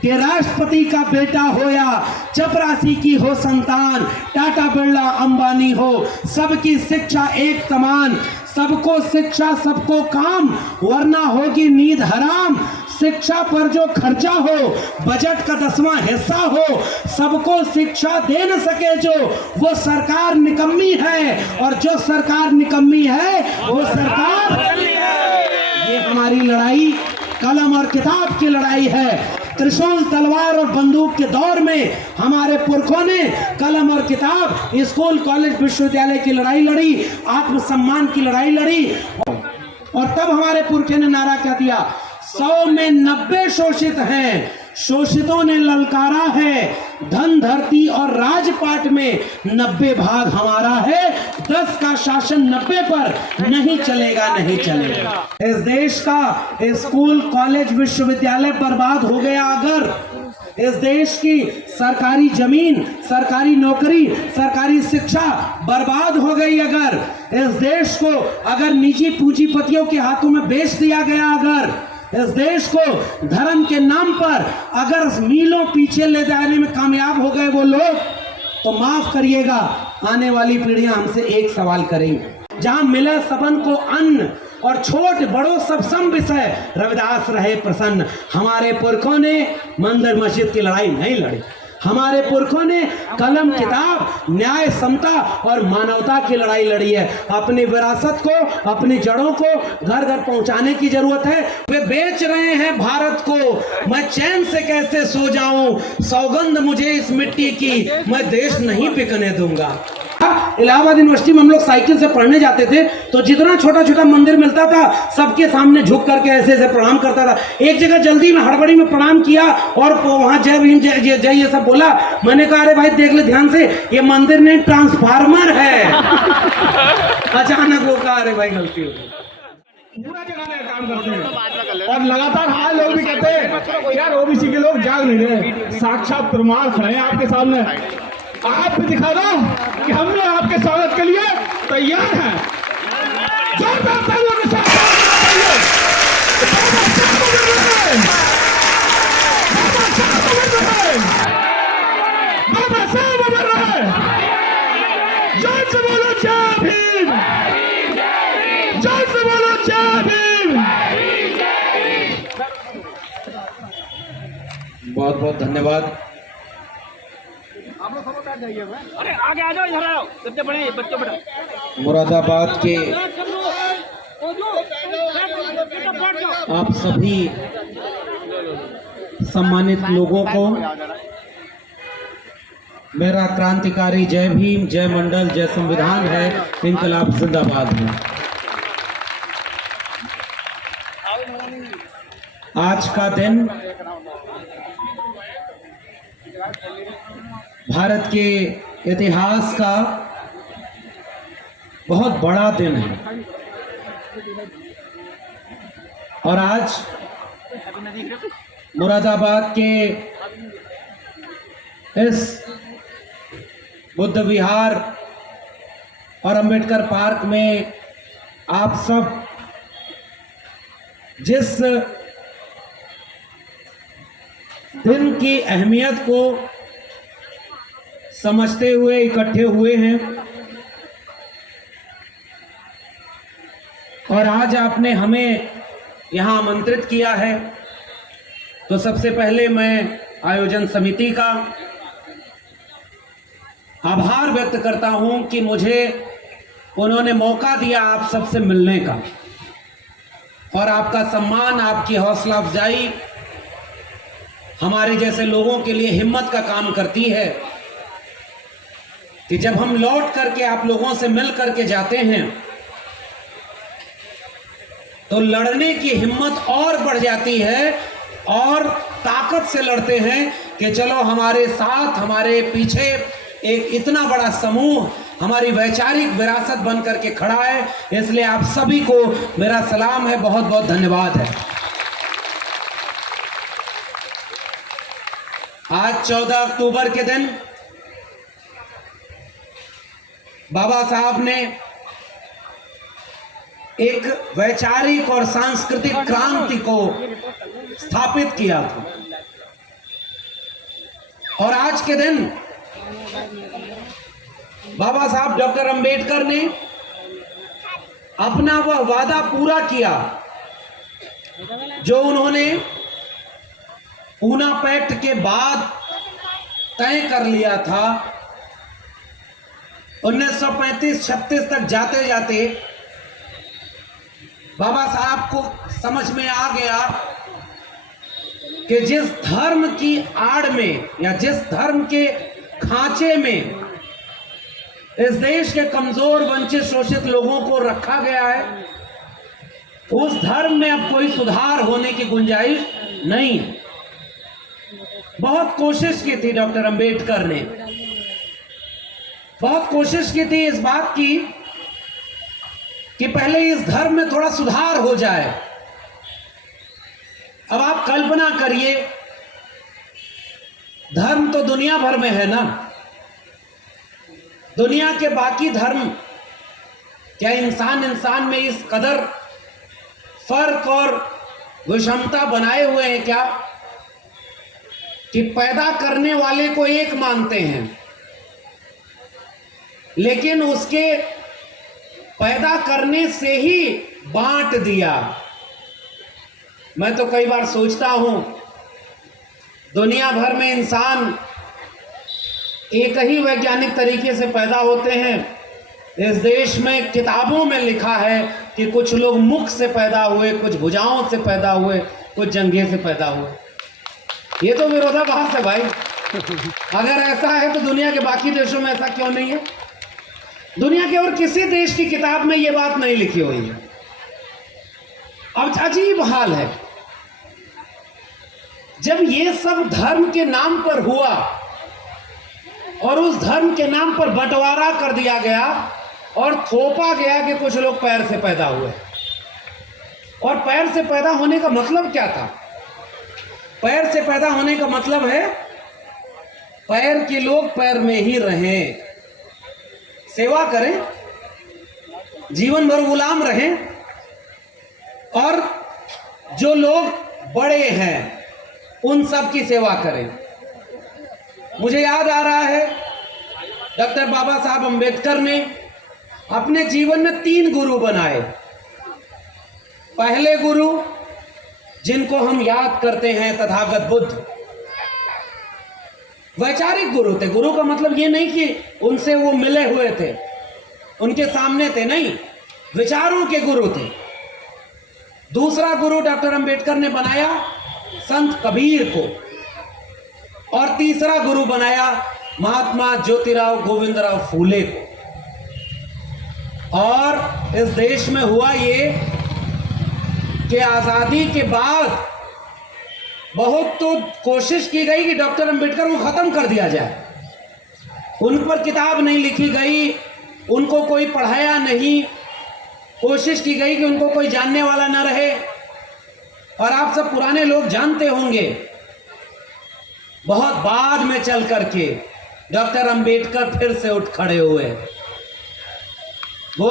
कि राष्ट्रपति का बेटा हो या चपरासी की हो संतान, टाटा बिरला अंबानी हो, सबकी शिक्षा एक समान, सबको शिक्षा सबको काम, वरना होगी नींद हराम। शिक्षा पर जो खर्चा हो बजट का 10वां हिस्सा हो, सबको शिक्षा दे न सके जो, वो सरकार निकम्मी है, और जो सरकार निकम्मी है वो सरकार। ये हमारी लड़ाई कलम और किताब की लड़ाई है। त्रिशूल तलवार और बंदूक के दौर में हमारे पुरखों ने कलम और किताब, स्कूल कॉलेज विश्वविद्यालय की लड़ाई लड़ी, आत्मसम्मान की लड़ाई लड़ी, और तब हमारे पुरखे ने नारा क्या दिया, 100 में 90 शोषित हैं, शोषितों ने ललकारा है, धन धरती और राजपाट में 90 भाग हमारा है, 10 का शासन 90 पर नहीं चलेगा, नहीं चलेगा। इस देश का स्कूल कॉलेज विश्वविद्यालय बर्बाद हो गया अगर, इस देश की सरकारी जमीन, सरकारी नौकरी, सरकारी शिक्षा बर्बाद हो गई अगर, इस देश को अगर निजी पूंजीपतियों के हाथों में बेच दिया गया अगर, इस देश को धर्म के नाम पर अगर मीलों पीछे ले जाने में कामयाब हो गए वो लोग, तो माफ करिएगा, आने वाली पीढ़ियां हमसे एक सवाल करेंगी, जहां मिले सबन को अन्न और छोट बड़ों सब सम विषय, रविदास रहे प्रसन्न। हमारे पुरखों ने मंदिर मस्जिद की लड़ाई नहीं लड़ी, हमारे पुरखों ने कलम किताब, न्याय, समता और मानवता की लड़ाई लड़ी है। अपनी विरासत को, अपनी जड़ों को घर घर पहुंचाने की जरूरत है। वे बेच रहे हैं भारत को, मैं चैन से कैसे सो जाऊं, सौगंध मुझे इस मिट्टी की, मैं देश नहीं बिकने दूंगा। इलाहाबाद यूनिवर्सिटी में हम लोग साइकिल से पढ़ने जाते थे, तो जितना छोटा छोटा मंदिर मिलता था सबके सामने झुक करके ऐसे ऐसे प्रणाम करता था। एक जगह जल्दी में हड़बड़ी में प्रणाम किया और वहां जय भीम जय जय ये सब बोला। मैंने कहा अरे भाई देख ले ध्यान से, ये मंदिर नहीं ट्रांसफार्मर है। अचानक वो कहा अरे भाई गलती हो गई। पूरा जगह में काम करते हैं और लगातार हाल लोग भी कहते हैं यार ओबीसी के लोग जाग नहीं रहे। साक्षात प्रमाण खड़े हैं आपके सामने, आप भी दिखा दो कि हम लोग आपके स्वागत के लिए तैयार हैं। जोरदार तालियों के साथ बाबा साहब अमर रहे, जोर से बोलो जय भीम, जोर से बोलो जय भीम। बहुत बहुत धन्यवाद। अरे आगे आ जाओ, इधर आओ, कितने बड़े बच्चों बड़ा। मुरादाबाद के आप सभी सम्मानित लोगों को मेरा क्रांतिकारी जय भीम, जय मंडल, जय संविधान है, इनकलाब जिंदाबाद है। आज का दिन भारत के इतिहास का बहुत बड़ा दिन है, और आज मुरादाबाद के इस बुद्ध विहार और अंबेडकर पार्क में आप सब जिस दिन की अहमियत को समझते हुए इकट्ठे हुए हैं, और आज आपने हमें यहाँ आमंत्रित किया है, तो सबसे पहले मैं आयोजन समिति का आभार व्यक्त करता हूं कि मुझे उन्होंने मौका दिया आप सबसे मिलने का, और आपका सम्मान, आपकी हौसला अफजाई हमारे जैसे लोगों के लिए हिम्मत का काम करती है कि जब हम लौट करके आप लोगों से मिल करके जाते हैं तो लड़ने की हिम्मत और बढ़ जाती है, और ताकत से लड़ते हैं कि चलो हमारे साथ, हमारे पीछे एक इतना बड़ा समूह हमारी वैचारिक विरासत बन करके खड़ा है। इसलिए आप सभी को मेरा सलाम है, बहुत बहुत धन्यवाद है। आज 14 अक्टूबर के दिन बाबा साहब ने एक वैचारिक और सांस्कृतिक क्रांति को स्थापित किया था। और आज के दिन बाबा साहब डॉक्टर अंबेडकर ने अपना वह वादा पूरा किया जो उन्होंने पूना पैक्ट के बाद तय कर लिया था। 1935-36 तक जाते जाते बाबा साहब को समझ में आ गया कि जिस धर्म की आड़ में या जिस धर्म के खांचे में इस देश के कमजोर वंचित शोषित लोगों को रखा गया है, उस धर्म में अब कोई सुधार होने की गुंजाइश नहीं। बहुत कोशिश की थी डॉक्टर अंबेडकर ने, बहुत कोशिश की थी इस बात की कि पहले इस धर्म में थोड़ा सुधार हो जाए। अब आप कल्पना करिए, धर्म तो दुनिया भर में है ना, दुनिया के बाकी धर्म क्या इंसान में इस कदर फर्क और विषमता बनाए हुए हैं क्या कि पैदा करने वाले को एक मानते हैं, लेकिन उसके पैदा करने से ही बांट दिया। मैं तो कई बार सोचता हूं, दुनिया भर में इंसान एक ही वैज्ञानिक तरीके से पैदा होते हैं। इस देश में किताबों में लिखा है कि कुछ लोग मुख से पैदा हुए, कुछ भुजाओं से पैदा हुए, कुछ जंघे से पैदा हुए। ये तो विरोधाभास है भाई। अगर ऐसा है तो दुनिया के बाकी देशों में ऐसा क्यों नहीं है? दुनिया के और किसी देश की किताब में ये बात नहीं लिखी हुई है। अब अजीब हाल है, जब ये सब धर्म के नाम पर हुआ और उस धर्म के नाम पर बंटवारा कर दिया गया और थोपा गया कि कुछ लोग पैर से पैदा हुए। और पैर से पैदा होने का मतलब क्या था? पैर से पैदा होने का मतलब है पैर के लोग पैर में ही रहें, सेवा करें, जीवन भर गुलाम रहें, और जो लोग बड़े हैं उन सब की सेवा करें। मुझे याद आ रहा है डॉक्टर बाबा साहब अंबेडकर ने अपने जीवन में 3 गुरु बनाए। पहले गुरु जिनको हम याद करते हैं तथागत बुद्ध, वैचारिक गुरु थे। गुरु का मतलब ये नहीं कि उनसे वो मिले हुए थे, उनके सामने थे, नहीं, विचारों के गुरु थे। दूसरा गुरु डॉक्टर अंबेडकर ने बनाया संत कबीर को, और तीसरा गुरु बनाया महात्मा ज्योतिराव गोविंदराव फूले को। और इस देश में हुआ ये कि आजादी के बाद बहुत तो कोशिश की गई कि डॉक्टर अंबेडकर को खत्म कर दिया जाए। उन पर किताब नहीं लिखी गई, उनको कोई पढ़ाया नहीं, कोशिश की गई कि उनको कोई जानने वाला न रहे। और आप सब पुराने लोग जानते होंगे, बहुत बाद में चल करके डॉक्टर अंबेडकर फिर से उठ खड़े हुए।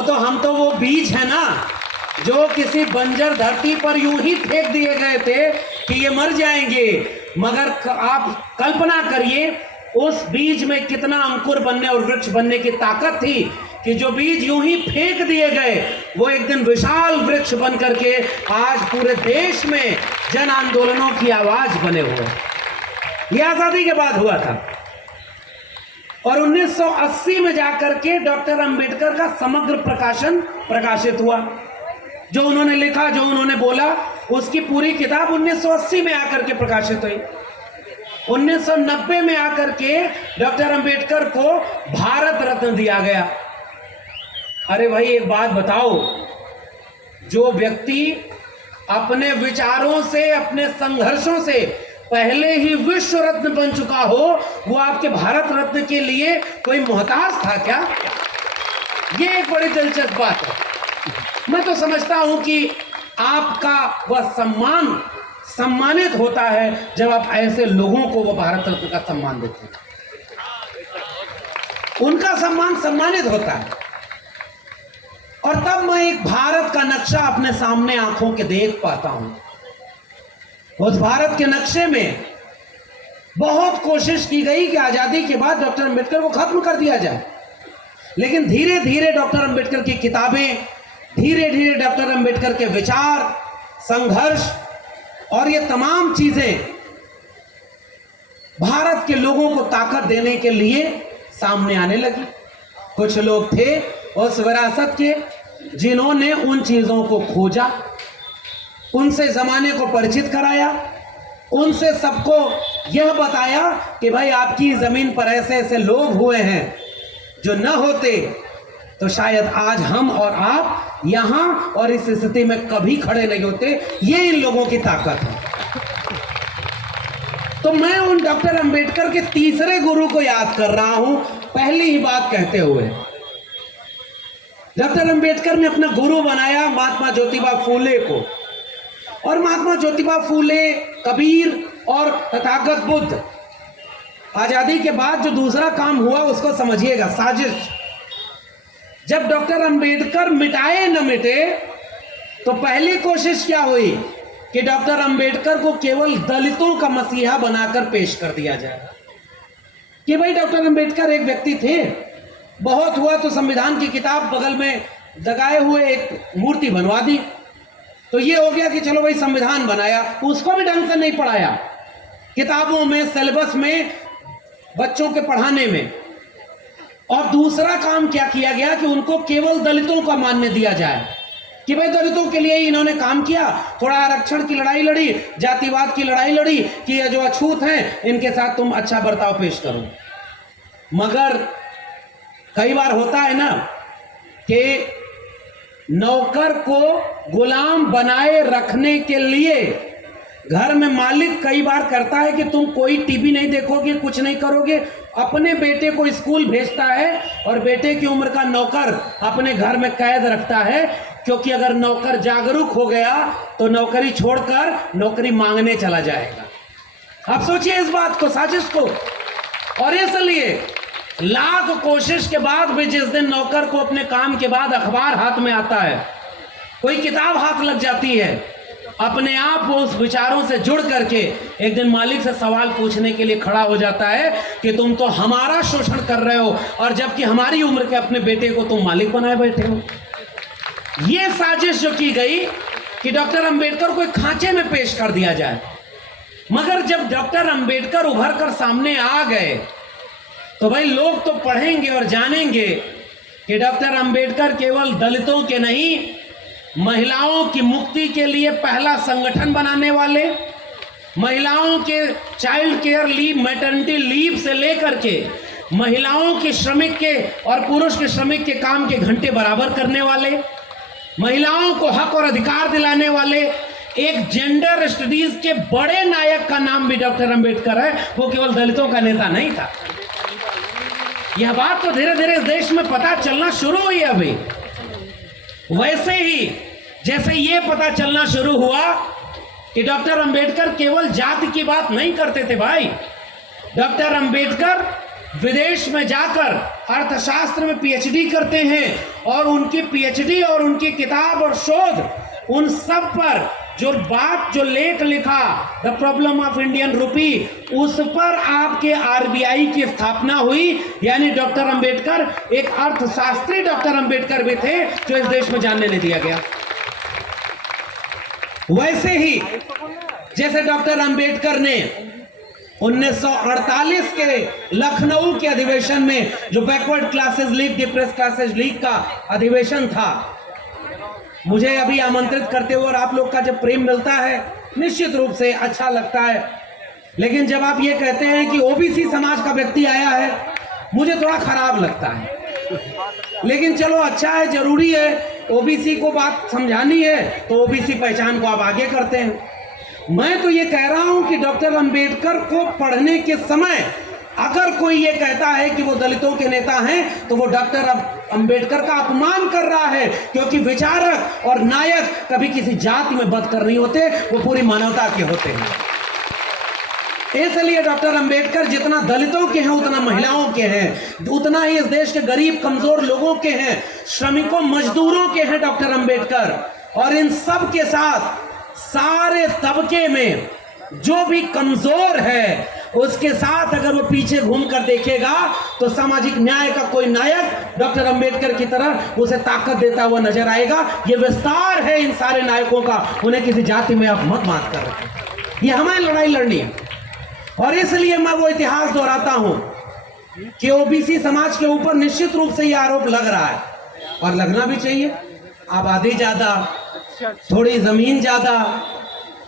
हम तो वो बीज है ना जो किसी बंजर धरती पर यूं ही फेंक दिए गए थे कि ये मर जाएंगे, मगर आप कल्पना करिए उस बीज में कितना अंकुर बनने और वृक्ष बनने की ताकत थी कि जो बीज यूं ही फेंक दिए गए वो एक दिन विशाल वृक्ष बन करके आज पूरे देश में जन आंदोलनों की आवाज बने हुए। ये आजादी के बाद हुआ था। और 1980 में जाकर के डॉक्टर अंबेडकर का समग्र प्रकाशन प्रकाशित हुआ। जो उन्होंने लिखा, जो उन्होंने बोला, उसकी पूरी किताब 1980 में आकर के प्रकाशित हुई। 1990 में आकर के डॉक्टर अंबेडकर को भारत रत्न दिया गया। अरे भाई एक बात बताओ, जो व्यक्ति अपने विचारों से, अपने संघर्षों से पहले ही विश्व रत्न बन चुका हो, वो आपके भारत रत्न के लिए कोई मोहताज था क्या? ये एक बड़ी दिलचस्प बात है। मैं तो समझता हूं कि आपका वह सम्मान सम्मानित होता है जब आप ऐसे लोगों को वो भारत रत्न का सम्मान देते हैं, उनका सम्मान सम्मानित होता है। और तब मैं एक भारत का नक्शा अपने सामने आंखों के देख पाता हूं। उस भारत के नक्शे में बहुत कोशिश की गई कि आजादी के बाद डॉक्टर अंबेडकर को खत्म कर दिया जाए, लेकिन धीरे धीरे डॉक्टर अंबेडकर की किताबें, धीरे धीरे डॉक्टर अंबेडकर के विचार, संघर्ष और ये तमाम चीजें भारत के लोगों को ताकत देने के लिए सामने आने लगी। कुछ लोग थे उस विरासत के जिन्होंने उन चीजों को खोजा, उनसे जमाने को परिचित कराया, उनसे सबको यह बताया कि भाई आपकी जमीन पर ऐसे ऐसे लोग हुए हैं, जो न होते तो शायद आज हम और आप यहां और इस स्थिति में कभी खड़े नहीं होते। ये इन लोगों की ताकत है। तो मैं उन डॉक्टर अंबेडकर के तीसरे गुरु को याद कर रहा हूं, पहली ही बात कहते हुए। डॉक्टर अंबेडकर ने अपना गुरु बनाया महात्मा ज्योतिबा फूले को, और महात्मा ज्योतिबा फूले, कबीर और तथागत बुद्ध। आजादी के बाद जो दूसरा काम हुआ उसको समझिएगा, साजिश। जब डॉक्टर अंबेडकर मिटाए न मिटे तो पहली कोशिश क्या हुई कि डॉक्टर अंबेडकर को केवल दलितों का मसीहा बनाकर पेश कर दिया जाए कि भाई डॉक्टर अंबेडकर एक व्यक्ति थे। बहुत हुआ तो संविधान की किताब बगल में लगाए हुए एक मूर्ति बनवा दी, तो ये हो गया कि चलो भाई संविधान बनाया, उसको भी ढंग से नहीं पढ़ाया, किताबों में, सिलेबस में, बच्चों के पढ़ाने में। और दूसरा काम क्या किया गया कि उनको केवल दलितों का मान्य दिया जाए कि भाई दलितों के लिए ही इन्होंने काम किया, थोड़ा आरक्षण की लड़ाई लड़ी, जातिवाद की लड़ाई लड़ी कि ये जो अछूत हैं इनके साथ तुम अच्छा बर्ताव पेश करो। मगर कई बार होता है ना कि नौकर को गुलाम बनाए रखने के लिए घर में मालिक कई बार करता है कि तुम कोई टीवी नहीं देखोगे, कुछ नहीं करोगे, अपने बेटे को स्कूल भेजता है और बेटे की उम्र का नौकर अपने घर में कैद रखता है, क्योंकि अगर नौकर जागरूक हो गया तो नौकरी छोड़कर नौकरी मांगने चला जाएगा। आप सोचिए इस बात को, साजिश को। और इसलिए लाख कोशिश के बाद भी जिस दिन नौकर को अपने काम के बाद अखबार हाथ में आता है, कोई किताब हाथ लग जाती है, अपने आप वो उस विचारों से जुड़ करके एक दिन मालिक से सवाल पूछने के लिए खड़ा हो जाता है कि तुम तो हमारा शोषण कर रहे हो, और जबकि हमारी उम्र के अपने बेटे को तुम मालिक बनाए बैठे हो। ये साजिश जो की गई कि डॉक्टर अंबेडकर को एक खांचे में पेश कर दिया जाए। मगर जब डॉक्टर अंबेडकर उभर कर सामने आ गए तो भाई लोग तो पढ़ेंगे और जानेंगे कि डॉक्टर अंबेडकर केवल दलितों के नहीं, महिलाओं की मुक्ति के लिए पहला संगठन बनाने वाले, महिलाओं के child care leave, maternity leave से लेकर के महिलाओं के श्रमिक के और पुरुष के श्रमिक के काम के घंटे बराबर करने वाले, महिलाओं को हक और अधिकार दिलाने वाले एक जेंडर स्टडीज के बड़े नायक का नाम भी डॉक्टर अंबेडकर है। वो केवल दलितों का नेता नहीं था। यह बात तो धीरे धीरे इस देश में पता चलना शुरू हुई है अभी। वैसे ही जैसे ये पता चलना शुरू हुआ कि डॉक्टर अंबेडकर केवल जाति की बात नहीं करते थे भाई। डॉक्टर अंबेडकर विदेश में जाकर अर्थशास्त्र में पीएचडी करते हैं, और उनकी पीएचडी और उनकी किताब और शोध, उन सब पर जो लेख लिखा, the problem of Indian rupee, उस पर आपके आरबीआई की स्थापना हुई। यानी डॉक्टर अंबेडकर एक अर्थशास्त्री डॉक्टर अंबेडकर भी थे जो इस देश में जानने नहीं दिया गया। वैसे ही जैसे डॉक्टर अंबेडकर ने 1948 के लखनऊ के अधिवेशन में, जो backward classes league, depress classes league का अधिवेशन था, मुझे अभी आमंत्रित करते हुए और आप लोग का जब प्रेम मिलता है निश्चित रूप से अच्छा लगता है, लेकिन जब आप ये कहते हैं कि ओबीसी समाज का व्यक्ति आया है, मुझे थोड़ा खराब लगता है। लेकिन चलो अच्छा है, जरूरी है, ओबीसी को बात समझानी है तो ओबीसी पहचान को आप आगे करते हैं। मैं तो ये कह रहा हूं कि डॉक्टर अंबेडकर को पढ़ने के समय अगर कोई ये कहता है कि वो दलितों के नेता हैं तो वो डॉक्टर अंबेडकर का अपमान कर रहा है, क्योंकि विचारक और नायक कभी किसी जाति में बदकर नहीं होते, वो पूरी मानवता के होते हैं। इसलिए डॉक्टर अंबेडकर जितना दलितों के हैं उतना महिलाओं के हैं, उतना ही इस देश के गरीब कमजोर लोगों के हैं, श्रमिकों मजदूरों के हैं डॉक्टर अंबेडकर। और इन सब के साथ सारे तबके में जो भी कमजोर है, उसके साथ अगर वो पीछे घूम कर देखेगा तो सामाजिक न्याय का कोई नायक डॉक्टर अंबेडकर की तरह उसे ताकत देता हुआ नजर आएगा। ये विस्तार है इन सारे नायकों का, उन्हें किसी जाति में आप मत मात कर रहे। ये हमें लड़ाई लड़नी है और इसलिए मैं वो इतिहास दोहराता हूं कि ओबीसी समाज के ऊपर निश्चित रूप से यह आरोप लग रहा है और लगना भी चाहिए। आबादी ज्यादा, थोड़ी जमीन ज्यादा,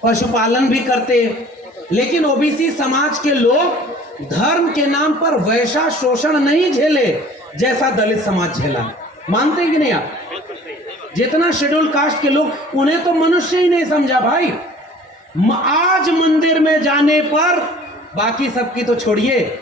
पशुपालन भी करते, लेकिन ओबीसी समाज के लोग धर्म के नाम पर वैसा शोषण नहीं झेले जैसा दलित समाज झेला। मानते कि नहीं आप? जितना शेड्यूल कास्ट के लोग, उन्हें तो मनुष्य ही नहीं समझा भाई। आज मंदिर में जाने पर, बाकी सबकी तो छोड़िए,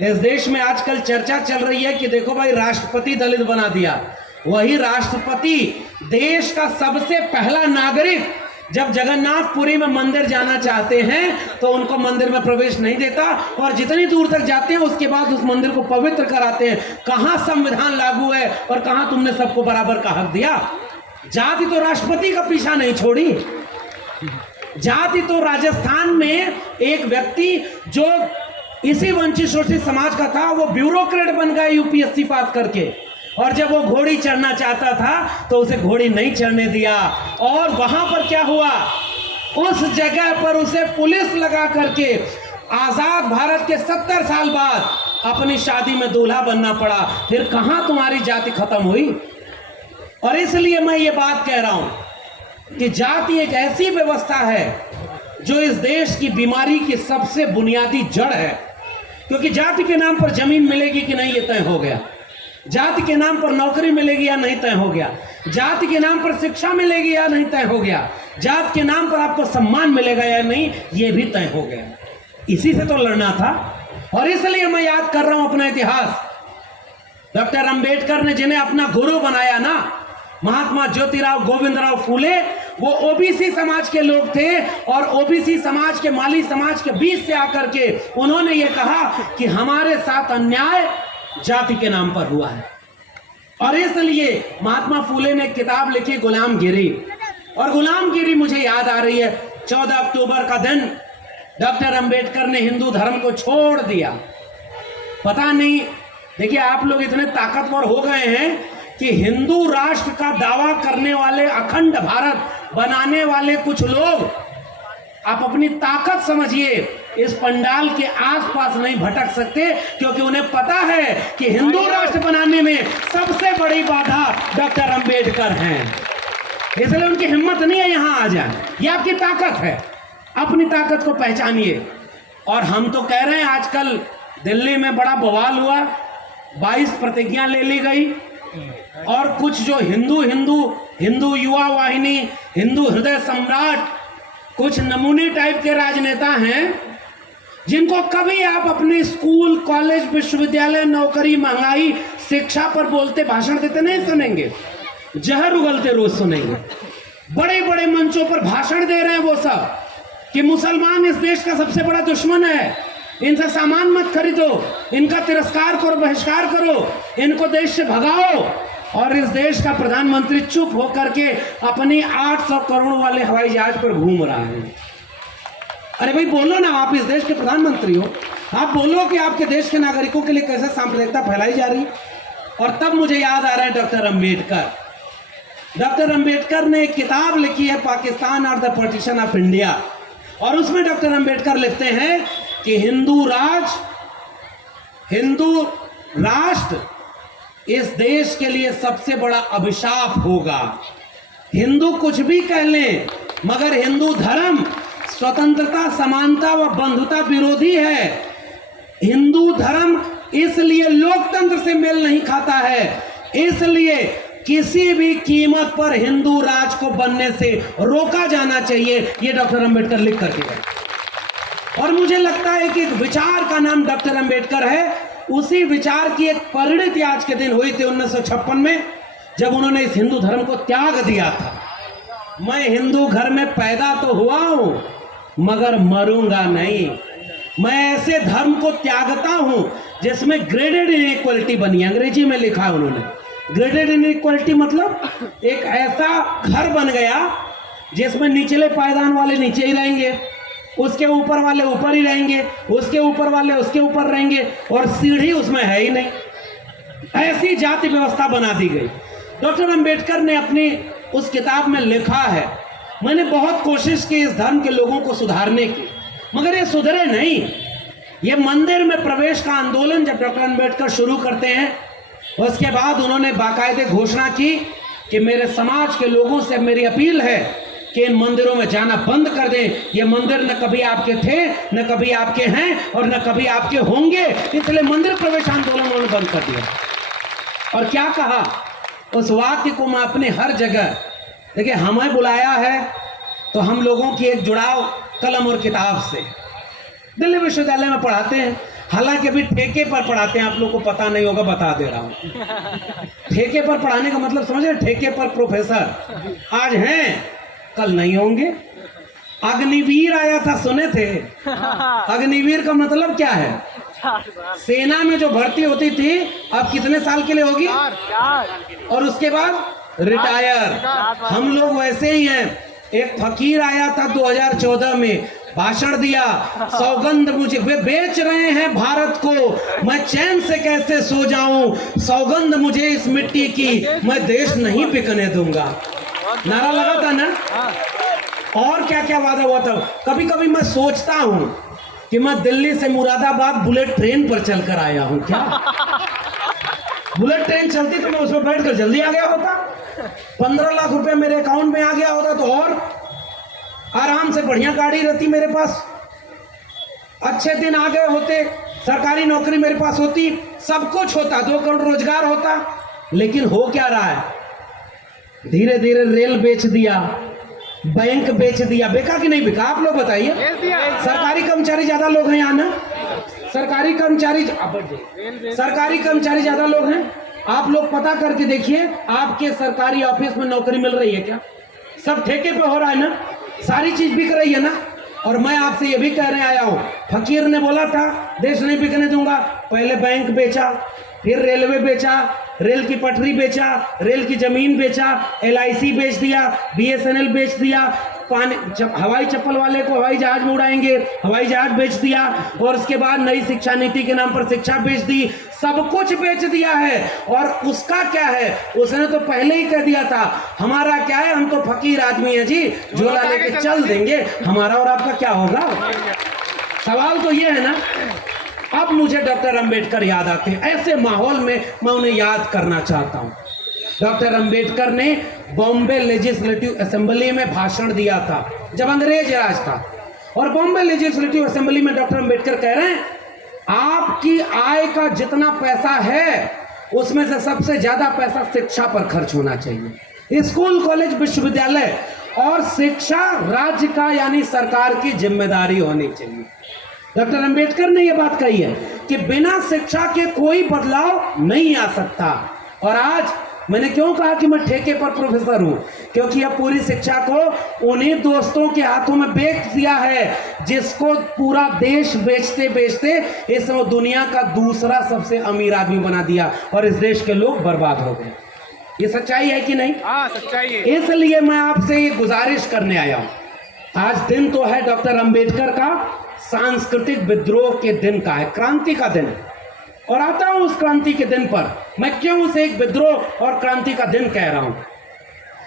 इस देश में आजकल चर्चा चल रही है कि देखो भाई राष्ट्रपति दलित बना दिया। वही राष्ट्रपति देश का सबसे पहला नागरिक जब जगन्नाथपुरी में मंदिर जाना चाहते हैं तो उनको मंदिर में प्रवेश नहीं देता और जितनी दूर तक जाते हैं उसके बाद उस मंदिर को पवित्र कराते हैं। कहां संविधान लागू है और कहां तुमने सबको बराबर का हक दिया? जाति तो राष्ट्रपति का पीछा नहीं छोड़ी। जाति तो राजस्थान में एक व्यक्ति जो इसी वंचित शोषित समाज का था, वो ब्यूरोक्रेट बन गया यूपीएससी पास करके, और जब वो घोड़ी चढ़ना चाहता था तो उसे घोड़ी नहीं चढ़ने दिया। और वहां पर क्या हुआ, उस जगह पर उसे पुलिस लगा करके आजाद भारत के 70 साल बाद अपनी शादी में दूल्हा बनना पड़ा। फिर कहां तुम्हारी जाति खत्म हुई? और इसलिए मैं ये बात कह रहा हूं कि जाति एक ऐसी व्यवस्था है जो इस देश की बीमारी की सबसे बुनियादी जड़ है। क्योंकि जाति के नाम पर जमीन मिलेगी कि नहीं ये तय हो गया, जाति के नाम पर नौकरी मिलेगी या नहीं तय हो गया, जाति के नाम पर शिक्षा मिलेगी या नहीं तय हो गया, जाति के नाम पर आपको सम्मान मिलेगा या नहीं ये भी तय हो गया। इसी से तो लड़ना था। और इसलिए मैं याद कर रहा हूं अपना इतिहास। डॉक्टर अंबेडकर ने जिन्हें अपना गुरु बनाया ना, महात्मा ज्योतिराव गोविंदराव फूले, वो ओबीसी समाज के लोग थे और ओबीसी समाज के माली समाज के बीच से आकर के उन्होंने ये कहा कि हमारे साथ अन्याय जाति के नाम पर हुआ है। और इसलिए महात्मा फूले ने किताब लिखी गुलामगिरी, और गुलामगिरी मुझे याद आ रही है 14 अक्टूबर का दिन डॉक्टर अंबेडकर ने हिंदू धर्म को छोड़ दिया। पता नहीं, देखिए आप लोग इतने ताकतवर हो गए हैं कि हिंदू राष्ट्र का दावा करने वाले, अखंड भारत बनाने वाले कुछ लोग, आप अपनी ताकत समझिए, इस पंडाल के आसपास नहीं भटक सकते, क्योंकि उन्हें पता है कि हिंदू राष्ट्र बनाने में सबसे बड़ी बाधा डॉक्टर अंबेडकर हैं। इसलिए उनकी हिम्मत नहीं है यहां आ जाए। ये आपकी ताकत है, अपनी ताकत को पहचानिए। और हम तो कह रहे हैं, आजकल दिल्ली में बड़ा बवाल हुआ, 22 प्रतिज्ञा ले ली गई, और कुछ जो हिंदू युवा वाहिनी, हिंदू हृदय सम्राट, कुछ नमूने टाइप के राजनेता हैं जिनको कभी आप अपने स्कूल, कॉलेज, विश्वविद्यालय, नौकरी, महंगाई, शिक्षा पर बोलते, भाषण देते नहीं सुनेंगे, जहर उगलते रोज सुनेंगे। बड़े बड़े मंचों पर भाषण दे रहे हैं वो सब कि मुसलमान इस देश का सबसे बड़ा दुश्मन है, इनसे सामान मत खरीदो, इनका तिरस्कार करो, बहिष्कार करो, इनको देश से भगाओ। और इस देश का प्रधानमंत्री चुप होकर के अपनी 800 करोड़ वाले हवाई जहाज पर घूम रहा है। अरे भाई बोलो ना, आप इस देश के प्रधानमंत्री हो, आप बोलो कि आपके देश के नागरिकों के लिए कैसे सांप्रदायिकता फैलाई जा रही। और तब मुझे याद आ रहा है डॉक्टर अंबेडकर ने एक किताब लिखी है, पाकिस्तान और द पार्टीशन ऑफ इंडिया, और उसमें डॉक्टर अंबेडकर लिखते हैं कि हिंदू राष्ट्र इस देश के लिए सबसे बड़ा अभिशाप होगा। हिंदू कुछ भी कह लें, मगर हिंदू धर्म स्वतंत्रता, समानता व बंधुता विरोधी है। हिंदू धर्म इसलिए लोकतंत्र से मेल नहीं खाता है, इसलिए किसी भी कीमत पर हिंदू राज को बनने से रोका जाना चाहिए। ये डॉक्टर अंबेडकर लिख करके गए। और मुझे लगता है कि एक विचार का नाम डॉक्टर अंबेडकर है। उसी विचार की एक परिणति आज के दिन हुई थी 1956 में, जब उन्होंने इस हिंदू धर्म को त्याग दिया था। मैं हिंदू घर में पैदा तो हुआ हूं, मगर मरूंगा नहीं। मैं ऐसे धर्म को त्यागता हूं जिसमें ग्रेडेड इनइक्वालिटी बनी। अंग्रेजी में लिखा है उन्होंने, ग्रेडेड इनइक्वालिटी मतलब एक ऐसा घर बन गया जिसमें निचले पायदान वाले नीचे ही रहेंगे उसके ऊपर वाले ऊपर ही रहेंगे, उसके ऊपर वाले उसके ऊपर रहेंगे, और सीढ़ी उसमें है ही नहीं। ऐसी जाति व्यवस्था बना दी गई। डॉक्टर अंबेडकर ने अपनी उस किताब में लिखा है, मैंने बहुत कोशिश की इस धर्म के लोगों को सुधारने की, मगर ये सुधरे नहीं। ये मंदिर में प्रवेश का आंदोलन जब डॉक्टर अंबेडकर शुरू करते हैं, उसके बाद उन्होंने बाकायदे घोषणा की कि मेरे समाज के लोगों से मेरी अपील है कि इन मंदिरों में जाना बंद कर दें। ये मंदिर न कभी आपके थे, न कभी आपके हैं, और न कभी आपके होंगे, इसलिए मंदिर प्रवेश आंदोलन उन्होंने बंद कर दिया। और क्या कहा, उस वाक्य को मैं अपने हर जगह, देखिए हमें बुलाया है तो हम लोगों की एक जुड़ाव कलम और किताब से। दिल्ली विश्वविद्यालय में पढ़ाते हैं, हालांकि अभी ठेके पर पढ़ाते हैं, आप लोग को पता नहीं होगा, बता दे रहा हूं। ठेके पर पढ़ाने का मतलब समझे, ठेके पर प्रोफेसर आज हैं, कल नहीं होंगे। अग्निवीर आया था, सुने थे? अग्निवीर का मतलब क्या है? सेना में जो भर्ती होती थी, अब कितने साल के लिए होगी? और उसके बाद रिटायर। हम लोग वैसे ही हैं। एक फकीर आया था 2014 में, भाषण दिया, सौगंध मुझे, वे बेच रहे हैं भारत को, मैं चैन से कैसे सो जाऊं, सौगंध मुझे इस मिट्टी की, मैं देश नहीं बिकने दूंगा। नारा लगा था ना? और क्या क्या वादा हुआ था। कभी कभी मैं सोचता हूं कि मैं दिल्ली से मुरादाबाद बुलेट ट्रेन पर चलकर आया हूं। क्या बुलेट ट्रेन चलती तो मैं उसमें बैठकर जल्दी आ गया होता, 15 लाख रुपए मेरे अकाउंट में आ गया होता, तो और आराम से बढ़िया गाड़ी रहती मेरे पास, अच्छे दिन आ गए होते, सरकारी नौकरी मेरे पास होती, सब कुछ होता, 2 करोड़ रोजगार होता। लेकिन हो क्या रहा है, धीरे धीरे रेल बेच दिया, बैंक बेच दिया। बिका कि नहीं बिका, आप लोग बताइए। सरकारी कर्मचारी ज्यादा लोग हैं यहाँ ना, सरकारी कर्मचारी ज्यादा लोग हैं। आप लोग पता करके देखिए, आपके सरकारी ऑफिस में नौकरी मिल रही है क्या? सब ठेके पे हो रहा है ना, सारी चीज बिक रही है ना। और मैं आपसे ये भी कहने आया हूं, फकीर ने बोला था देश नहीं बिकने दूंगा, पहले बैंक बेचा, फिर रेलवे बेचा, रेल की पटरी बेचा, रेल की जमीन बेचा, LIC बेच दिया, BSNL बेच दिया, पानी हवाई चप्पल वाले को हवाई जहाज में उड़ाएंगे, हवाई जहाज बेच दिया, और उसके बाद नई शिक्षा नीति के नाम पर शिक्षा बेच दी, सब कुछ बेच दिया है। और उसका क्या है, उसने तो पहले ही कह दिया था, हमारा क्या है, हम तो फकीर आदमी है जी, झोला लेके चल देंगे, हमारा और आपका क्या होगा। सवाल तो ये है ना। अब मुझे डॉक्टर अंबेडकर याद आते हैं, ऐसे माहौल में मैं उन्हें याद करना चाहता हूं। डॉक्टर अंबेडकर ने बॉम्बे लेजिस्लेटिव असेंबली में भाषण दिया था जब अंग्रेज राज था, और बॉम्बे लेजिस्लेटिव असेंबली में डॉक्टर अंबेडकर कह रहे हैं, आपकी आय का जितना पैसा है उसमें से सबसे ज्यादा पैसा शिक्षा पर खर्च होना चाहिए। स्कूल, कॉलेज, विश्वविद्यालय और शिक्षा राज्य का यानी सरकार की जिम्मेदारी होनी चाहिए। डॉक्टर अंबेडकर ने यह बात कही है कि बिना शिक्षा के कोई बदलाव नहीं आ सकता। और आज मैंने क्यों कहा कि मैं ठेके पर प्रोफेसर हूं, क्योंकि अब पूरी शिक्षा को उन्हीं दोस्तों के हाथों में बेच दिया है जिसको पूरा देश बेचते बेचते इस दुनिया का दूसरा सबसे अमीर आदमी बना दिया, और इस देश के लोग बर्बाद हो गए। ये सच्चाई है कि नहीं? हाँ, सच्चाई है। इसलिए मैं आपसे ये गुजारिश करने आया हूं। आज दिन तो है डॉक्टर अंबेडकर का सांस्कृतिक विद्रोह के दिन का है, क्रांति का दिन, और आता हूं उस क्रांति के दिन पर मैं क्यों उसे एक विद्रोह और क्रांति का दिन कह रहा हूं।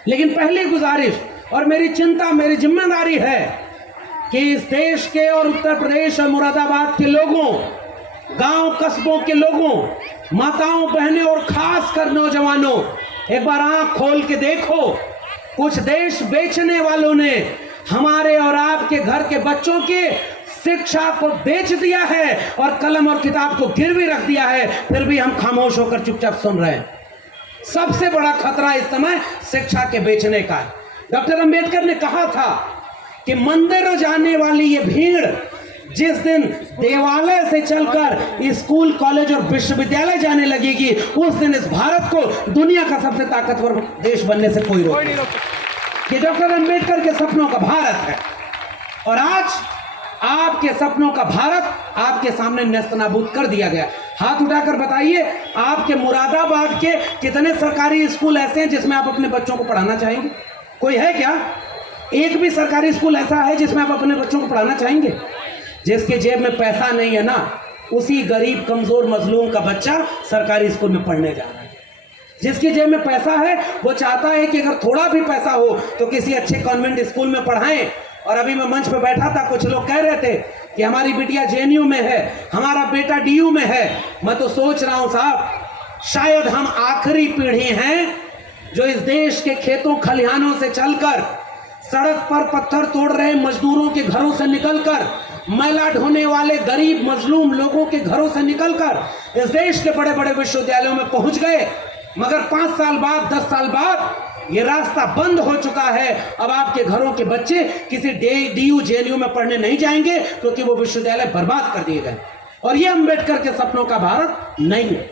लेकिन पहली गुजारिश और मेरी चिंता, मेरी जिम्मेदारी है कि इस देश के और उत्तर प्रदेश और मुरादाबाद के लोगों, गांव कस्बों के लोगों, माताओं, बहनें और खास कर नौजवानों, एक बार आंख खोल के देखो, कुछ देश बेचने वालों ने हमारे और आपके घर के बच्चों के शिक्षा को बेच दिया है और कलम और किताब को गिरवी रख दिया है, फिर भी हम खामोश होकर चुपचाप सुन रहे हैं। सबसे बड़ा खतरा इस समय शिक्षा के बेचने का है। डॉक्टर अंबेडकर ने कहा था कि मंदिर जाने वाली ये भीड़ जिस दिन देवालय से चलकर स्कूल, कॉलेज और विश्वविद्यालय जाने लगेगी, उस दिन इस भारत को दुनिया का सबसे ताकतवर देश बनने से कोई रोक नहीं। ये डॉक्टर अंबेडकर के सपनों का भारत है, और आज आपके सपनों का भारत आपके सामने नेस्तनाबूद कर दिया गया। हाथ उठाकर बताइए, आपके मुरादाबाद के कितने सरकारी स्कूल ऐसे हैं जिसमें आप अपने बच्चों को पढ़ाना चाहेंगे? कोई है क्या? एक भी सरकारी स्कूल ऐसा है जिसमें आप अपने बच्चों को पढ़ाना चाहेंगे? जिसके जेब में पैसा नहीं है ना, उसी गरीब कमजोर मजलूम का बच्चा सरकारी स्कूल में पढ़ने जा रहा है। जिसके जेब में पैसा है वो चाहता है कि अगर थोड़ा भी पैसा हो तो किसी अच्छे कॉन्वेंट स्कूल में पढ़ाएं। और अभी मैं मंच पे बैठा था, कुछ लोग कह रहे थे कि हमारी बिटिया जेएनयू में है, हमारा बेटा डीयू में है। मैं तो सोच रहा हूं साहब, शायद हम आखिरी पीढ़ी हैं जो इस देश के खेतों खलिहानों से चलकर सड़क पर पत्थर तोड़ रहे मजदूरों के घरों से निकलकर, मैला ढोने वाले गरीब मजलूम लोगों के घरों से निकलकर इस देश के बड़े बड़े विश्वविद्यालयों में पहुंच गए। मगर 5 साल बाद 10 साल बाद ये रास्ता बंद हो चुका है। अब आपके घरों के बच्चे किसी डीयू जेएनयू में पढ़ने नहीं जाएंगे क्योंकि वो विश्वविद्यालय बर्बाद कर दिए गए। और ये अंबेडकर के सपनों का भारत नहीं है।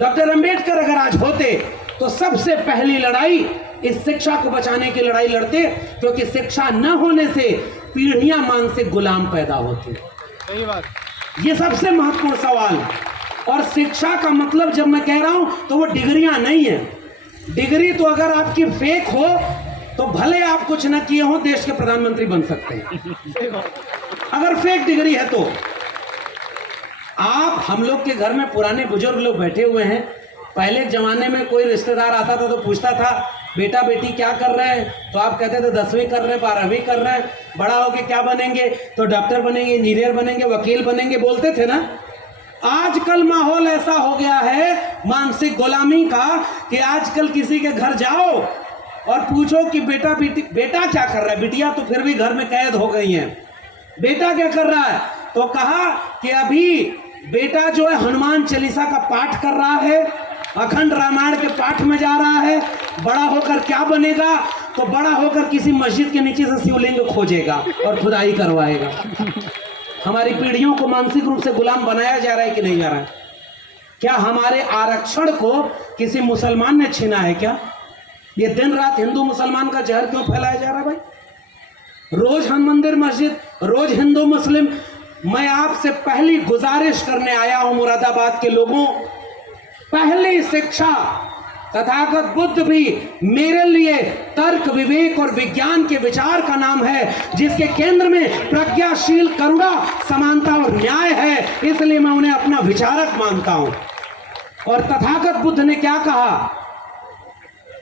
डॉक्टर अंबेडकर अगर आज होते तो सबसे पहली लड़ाई इस शिक्षा को बचाने की लड़ाई लड़ते, क्योंकि शिक्षा न होने से पीढ़ियां मानसिक गुलाम पैदा होती। सही बात। ये सबसे महत्वपूर्ण सवाल है। और शिक्षा का मतलब जब मैं कह रहा हूं तो वो डिग्रियां नहीं है। डिग्री तो अगर आपकी फेक हो तो भले आप कुछ न किए हो, देश के प्रधानमंत्री बन सकते हैं। अगर फेक डिग्री है तो आप, हम लोग के घर में पुराने बुजुर्ग लोग बैठे हुए हैं। पहले जमाने में कोई रिश्तेदार आता था तो पूछता था बेटा बेटी क्या कर रहे हैं, तो आप कहते थे 10वीं कर रहे हैं, 12वीं कर रहे हैं, बड़ा होके क्या बनेंगे, तो डॉक्टर बनेंगे, इंजीनियर बनेंगे, वकील बनेंगे, बोलते थे ना। आजकल माहौल ऐसा हो गया है मानसिक गुलामी का कि आजकल किसी के घर जाओ और पूछो कि बेटा बेटा क्या कर रहा है, बिटिया तो फिर भी घर में कैद हो गई है, बेटा क्या कर रहा है, तो कहा कि अभी बेटा जो है हनुमान चालीसा का पाठ कर रहा है, अखंड रामायण के पाठ में जा रहा है, बड़ा होकर क्या बनेगा, तो बड़ा होकर किसी मस्जिद के नीचे से शिवलिंग खोजेगा और खुदाई करवाएगा। हमारी पीढ़ियों को मानसिक रूप से गुलाम बनाया जा रहा है कि नहीं जा रहा है? क्या हमारे आरक्षण को किसी मुसलमान ने छीना है क्या? ये दिन रात हिंदू मुसलमान का जहर क्यों फैलाया जा रहा है भाई? रोज हम मंदिर मस्जिद, रोज हिंदू मुस्लिम। मैं आपसे पहली गुजारिश करने आया हूं मुरादाबाद के लोगों, पहली शिक्षा तथागत बुद्ध भी मेरे लिए तर्क विवेक और विज्ञान के विचार का नाम है, जिसके केंद्र में प्रज्ञाशील करुणा समानता और न्याय है, इसलिए मैं उन्हें अपना विचारक मानता हूं। और तथागत बुद्ध ने क्या कहा?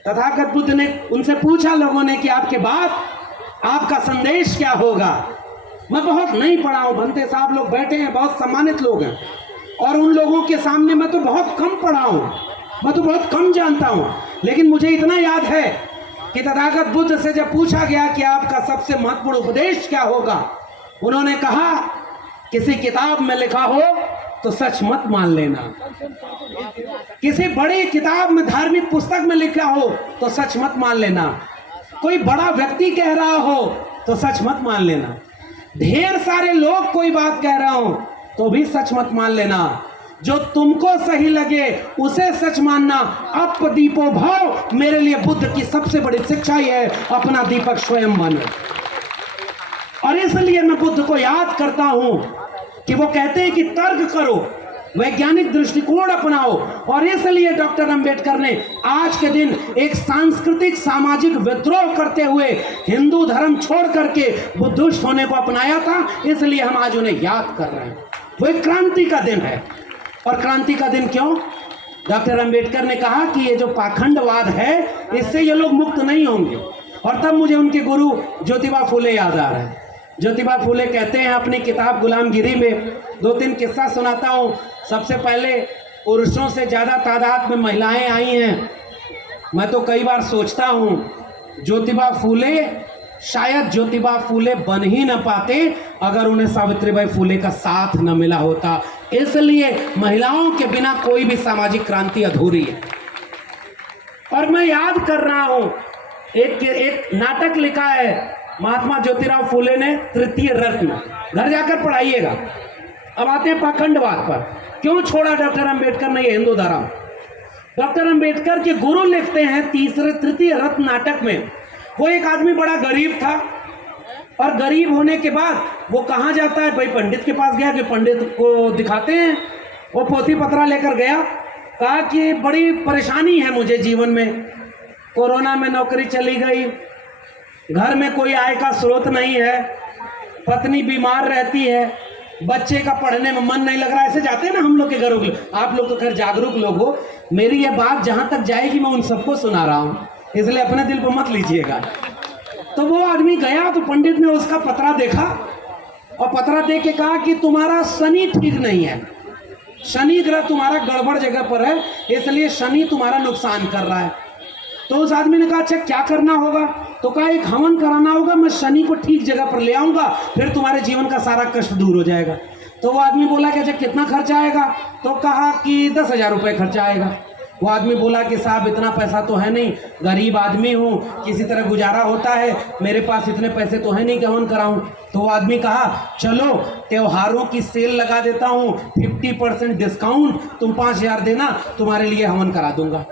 तथागत बुद्ध ने, उनसे पूछा लोगों ने कि आपके बाद आपका संदेश क्या होगा। मैं बहुत नहीं पढ़ा हूं, भंते साहब लोग बैठे हैं, बहुत सम्मानित लोग हैं, और उन लोगों के सामने मैं तो बहुत कम पढ़ा हूं, मैं तो बहुत कम जानता हूं। लेकिन मुझे इतना याद है कि तथागत बुद्ध से जब पूछा गया कि आपका सबसे महत्वपूर्ण उपदेश क्या होगा, उन्होंने कहा किसी किताब में लिखा हो तो सच मत मान लेना, किसी बड़ी किताब में धार्मिक पुस्तक में लिखा हो तो सच मत मान लेना, कोई बड़ा व्यक्ति कह रहा हो तो सच मत मान लेना, ढेर सारे लोग कोई बात कह रहा हो तो भी सच मत मान लेना, जो तुमको सही लगे उसे सच मानना। अप दीपो भाव, मेरे लिए बुद्ध की सबसे बड़ी शिक्षा यह है, अपना दीपक स्वयं बनो। और इसलिए मैं बुद्ध को याद करता हूं कि वो कहते हैं कि तर्क करो, वैज्ञानिक दृष्टिकोण अपनाओ। और इसलिए डॉक्टर अंबेडकर ने आज के दिन एक सांस्कृतिक सामाजिक विद्रोह करते हुए हिंदू धर्म छोड़ करके बुद्धिस्ट होने को अपनाया था, इसलिए हम आज उन्हें याद कर रहे हैं। वो एक क्रांति का दिन है। और क्रांति का दिन क्यों? डॉक्टर अंबेडकर ने कहा कि ये जो पाखंडवाद है इससे ये लोग मुक्त नहीं होंगे। और तब मुझे उनके गुरु ज्योतिबा फूले याद आ रहा है। ज्योतिबा फूले कहते हैं अपनी किताब गुलामगिरी में, 2-3 किस्सा सुनाता हूं। सबसे पहले, पुरुषों से ज़्यादा तादाद में महिलाएं आई हैं। मैं तो कई बार सोचता हूं ज्योतिबा फूले, शायद ज्योतिबा फूले बन ही न पाते अगर उन्हें सावित्रीबाई फूले का साथ न मिला होता। इसलिए महिलाओं के बिना कोई भी सामाजिक क्रांति अधूरी है। और मैं याद कर रहा हूं, एक नाटक लिखा है महात्मा ज्योतिराव फूले ने, तृतीय रत्न, घर जाकर पढ़ाइएगा। अब आते हैं पाखंडवाद पर। क्यों छोड़ा डॉक्टर अंबेडकर ने ये हिंदू धर्म? डॉक्टर अंबेडकर के गुरु लिखते हैं तृतीय रत्न नाटक में, वो एक आदमी बड़ा गरीब था, और गरीब होने के बाद वो कहाँ जाता है भाई? पंडित के पास गया कि पंडित को दिखाते हैं। वो पोथी पत्रा लेकर गया, कहा कि बड़ी परेशानी है मुझे जीवन में, कोरोना में नौकरी चली गई, घर में कोई आय का स्रोत नहीं है, पत्नी बीमार रहती है, बच्चे का पढ़ने में मन नहीं लग रहा, ऐसे जाते हैं ना हम लोग के घरों के। आप लोग तो खैर जागरूक लोग हो, मेरी ये बात जहां तक जाएगी मैं उन सबको सुना रहा हूं, इसलिए अपने दिल पर मत लीजिएगा। तो वो आदमी गया तो पंडित ने उसका पतरा देखा और पतरा देख के कहा कि तुम्हारा शनि ठीक नहीं है, शनि ग्रह तुम्हारा गड़बड़ जगह पर है, इसलिए शनि तुम्हारा नुकसान कर रहा है। तो उस आदमी ने कहा अच्छा क्या करना होगा? तो कहा एक हवन कराना होगा, मैं शनि को ठीक जगह पर ले आऊंगा, फिर तुम्हारे जीवन का सारा कष्ट दूर हो जाएगा। तो वो आदमी बोला कि अच्छा कितना खर्चा आएगा? तो कहा कि 10,000 रुपये खर्चा आएगा। वो आदमी बोला कि साहब इतना पैसा तो है नहीं, गरीब आदमी हूँ, किसी तरह गुजारा होता है, मेरे पास इतने पैसे तो है नहीं कि हवन कराऊं। तो वो आदमी कहा चलो त्योहारों की सेल लगा देता हूँ, 50% डिस्काउंट, तुम 5,000 देना, तुम्हारे लिए हवन करा दूंगा।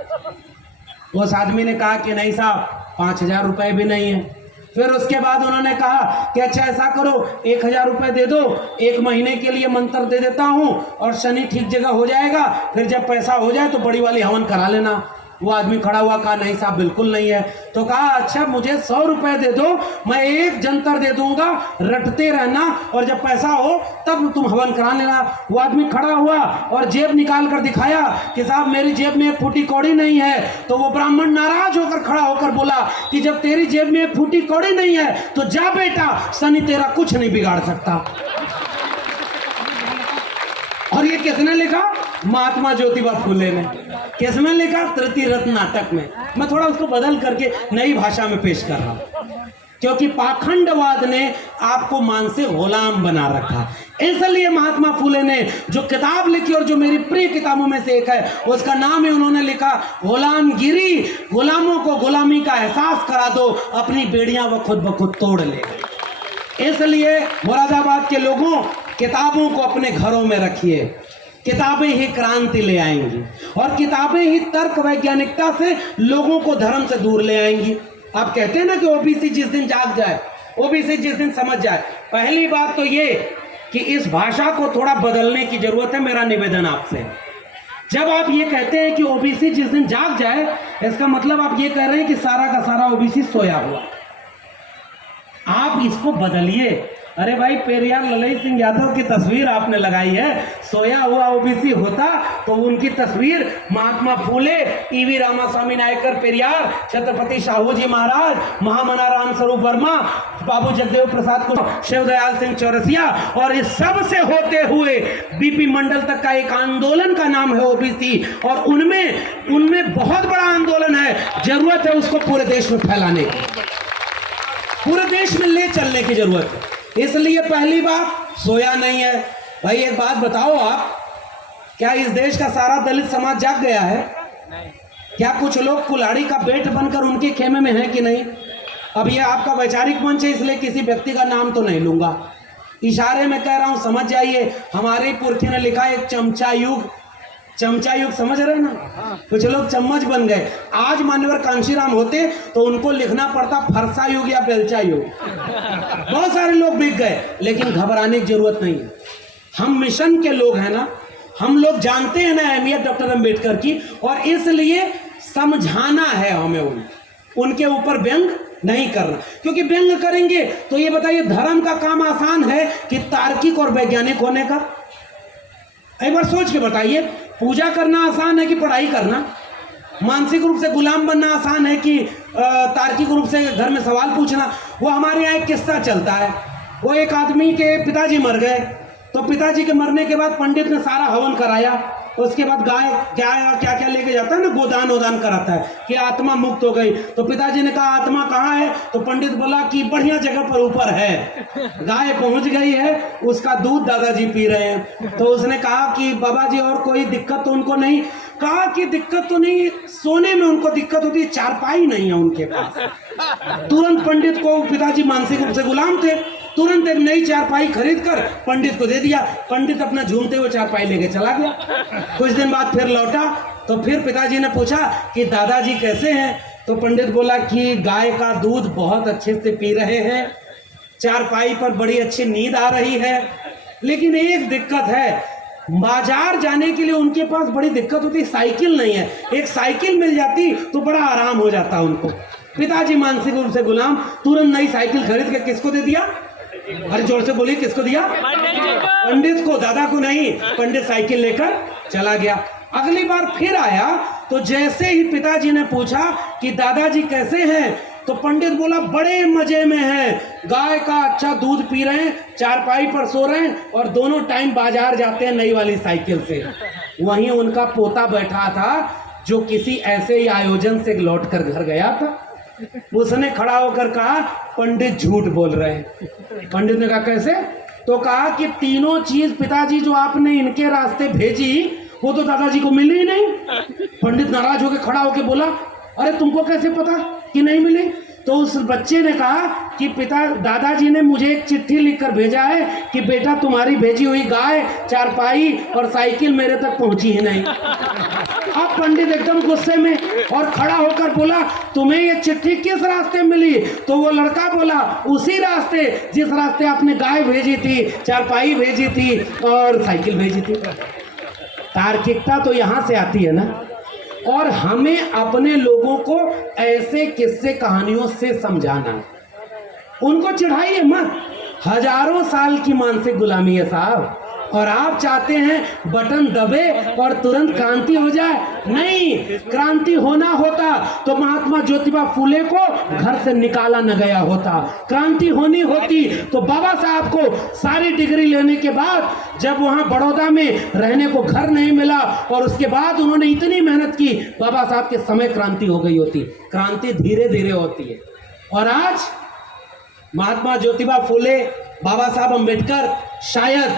उस आदमी ने कहा कि नहीं साहब 5,000 रुपये भी नहीं है। फिर उसके बाद उन्होंने कहा कि अच्छा ऐसा करो 1,000 रुपये दे दो, 1 महीने के लिए मंत्र दे देता हूँ और शनि ठीक जगह हो जाएगा, फिर जब पैसा हो जाए तो बड़ी वाली हवन करा लेना। वो आदमी खड़ा हुआ, कहा नहीं साहब बिल्कुल नहीं है। तो कहा अच्छा मुझे 100 रुपये दे दो, मैं एक जंतर दे दूंगा, रटते रहना और जब पैसा हो तब तुम हवन करा लेना। वो आदमी खड़ा हुआ और जेब निकाल कर दिखाया कि साहब मेरी जेब में 1 फूटी कौड़ी नहीं है। तो वो ब्राह्मण नाराज होकर खड़ा होकर बोला कि जब तेरी जेब में 1 फूटी कौड़ी नहीं है तो जा बेटा, शनि तेरा कुछ नहीं बिगाड़ सकता। और ये किसने लिखा? महात्मा ज्योतिबा फुले ने। किसमें लिखा? तृतीय रत्न नाटक में। मैं थोड़ा उसको बदल करके नई भाषा में पेश कर रहा हूं, क्योंकि पाखंडवाद ने आपको मानसिक गुलाम बना रखा। इसलिए महात्मा फुले ने जो किताब लिखी और जो मेरी प्रिय किताबों में से एक है, उसका नाम है, उन्होंने लिखा गुलामगिरी। गुलामों को गुलामी का एहसास करा दो, अपनी बेड़ियां वो खुद ब खुद तोड़ लेगा। इसलिए मुरादाबाद के लोगों, किताबों को अपने घरों में रखिए। किताबें ही क्रांति ले आएंगी और किताबें ही तर्क वैज्ञानिकता से लोगों को धर्म से दूर ले आएंगी। आप कहते हैं ना कि ओबीसी जिस दिन जाग जाए, ओबीसी जिस दिन समझ जाए। पहली बात तो ये कि इस भाषा को थोड़ा बदलने की जरूरत है। मेरा निवेदन आपसे, जब आप ये कहते हैं कि ओबीसी जिस दिन जाग जाए, इसका मतलब आप ये कह रहे हैं कि सारा का सारा ओबीसी सोया हुआ। आप इसको बदलिए। अरे भाई पेरियार ललई सिंह यादव की तस्वीर आपने लगाई है, सोया हुआ ओबीसी होता तो उनकी तस्वीर महात्मा फूले, ईवी रामास्वामी नायकर पेरियार, छत्रपति शाहू जी महाराज, महामना राम स्वरूप वर्मा, बाबू जगदेव प्रसाद को, शिवदयाल सिंह चौरसिया, और इस सब से होते हुए बीपी मंडल तक का एक आंदोलन का नाम है ओबीसी, और उनमें बहुत बड़ा आंदोलन है। जरूरत है उसको पूरे देश में फैलाने की, पूरे देश में ले चलने की जरूरत है। इसलिए पहली बात, सोया नहीं है। भाई एक बात बताओ आप, क्या इस देश का सारा दलित समाज जाग गया है? क्या कुछ लोग कुल्हाड़ी का बेट बनकर उनके खेमे में हैं कि नहीं? अब ये आपका वैचारिक मंच है, इसलिए किसी व्यक्ति का नाम तो नहीं लूंगा, इशारे में कह रहा हूं, समझ जाइए। हमारे पुरखे ने लिखा एक चमचा युग, चमचा युग समझ रहे ना, कुछ लोग चम्मच बन गए। आज मान्यवर कांशीराम होते तो उनको लिखना पड़ता फरसा युग या बेलचा युग। बहुत सारे लोग बिक गए, लेकिन घबराने की जरूरत नहीं है। हम मिशन के लोग हैं ना, हम लोग जानते हैं ना अहमियत डॉक्टर अम्बेडकर की, और इसलिए समझाना है हमें उनके ऊपर व्यंग नहीं करना। क्योंकि व्यंग करेंगे तो ये बताइए धर्म का काम आसान है कि तार्किक और वैज्ञानिक होने का? एक बार सोच के बताइए, पूजा करना आसान है कि पढ़ाई करना? मानसिक रूप से गुलाम बनना आसान है कि तार्किक रूप से घर में सवाल पूछना? वो हमारे यहाँ एक किस्सा चलता है, वो एक आदमी के पिताजी मर गए, तो पिताजी के मरने के बाद पंडित ने सारा हवन कराया, उसके बाद गाय क्या क्या लेके जाता है ना, गोदान वोदान कराता है कि आत्मा मुक्त हो गई। तो पिताजी ने कहा आत्मा कहाँ है? तो पंडित बोला कि बढ़िया जगह पर ऊपर है, गाय पहुंच गई है, उसका दूध दादाजी पी रहे हैं। तो उसने कहा कि बाबा जी और कोई दिक्कत तो उनको नहीं? कहा कि दिक्कत तो नहीं, सोने में उनको दिक्कत होती है, चारपाई नहीं है उनके पास। तुरंत पंडित को, पिताजी मानसिक रूप से गुलाम थे, तुरंत एक नई चारपाई खरीद कर पंडित को दे दिया। पंडित अपना झूमते हुए चारपाई लेके चला गया। कुछ दिन बाद फिर लौटा तो फिर पिताजी ने पूछा कि दादाजी कैसे हैं? तो पंडित बोला कि गाय का दूध बहुत अच्छे से पी रहे हैं, चारपाई पर बड़ी अच्छी नींद आ रही है, लेकिन एक दिक्कत है, बाजार जाने के लिए उनके पास बड़ी दिक्कत होती, साइकिल नहीं है। एक साइकिल मिल जाती तो बड़ा आराम हो जाता उनको। पिताजी मानसिक रूप से गुलाम, तुरंत नई साइकिल खरीद के किसको दे दिया? अरे जोर से बोलिए, किसको दिया? पंडित को, दादा को नहीं। पंडित साइकिल लेकर चला गया। अगली बार फिर आया तो जैसे ही पिताजी ने पूछा कि दादाजी कैसे हैं, तो पंडित बोला बड़े मजे में हैं, गाय का अच्छा दूध पी रहे हैं, चारपाई पर सो रहे हैं और दोनों टाइम बाजार जाते हैं नई वाली साइकिल से। वहीं उनका पोता बैठा था जो किसी ऐसे ही आयोजन से लौट कर घर गया था। उसने खड़ा होकर कहा पंडित झूठ बोल रहे हैं। पंडित ने कहा कैसे? तो कहा कि तीनों चीज पिताजी जो आपने इनके रास्ते भेजी वो तो दादाजी को मिली ही नहीं। पंडित नाराज होकर खड़ा होकर बोला अरे तुमको कैसे पता कि नहीं मिली? तो उस बच्चे ने कहा कि दादाजी ने मुझे एक चिट्ठी लिखकर भेजा है कि बेटा तुम्हारी भेजी हुई गाय, चारपाई और साइकिल मेरे तक पहुंची ही नहीं। अब पंडित एकदम गुस्से में और खड़ा होकर बोला तुम्हें ये चिट्ठी किस रास्ते मिली? तो वो लड़का बोला उसी रास्ते जिस रास्ते आपने गाय भेजी थी, चारपाई भेजी थी और साइकिल भेजी थी। तार्किकता तो यहां से आती है ना। और हमें अपने लोगों को ऐसे किस्से कहानियों से समझाना, उनको चिढ़ाइए मत। हजारों साल की मानसिक गुलामी है साहब, और आप चाहते हैं बटन दबे और तुरंत क्रांति हो जाए। नहीं, क्रांति होना होता तो महात्मा ज्योतिबा फूले को घर से निकाला न गया होता। क्रांति होनी होती तो बाबा साहब को सारी डिग्री लेने के बाद जब वहां बड़ौदा में रहने को घर नहीं मिला और उसके बाद उन्होंने इतनी मेहनत की, बाबा साहब के समय क्रांति हो गई होती। क्रांति धीरे धीरे होती है। और आज महात्मा ज्योतिबा फूले, बाबा साहब अम्बेडकर शायद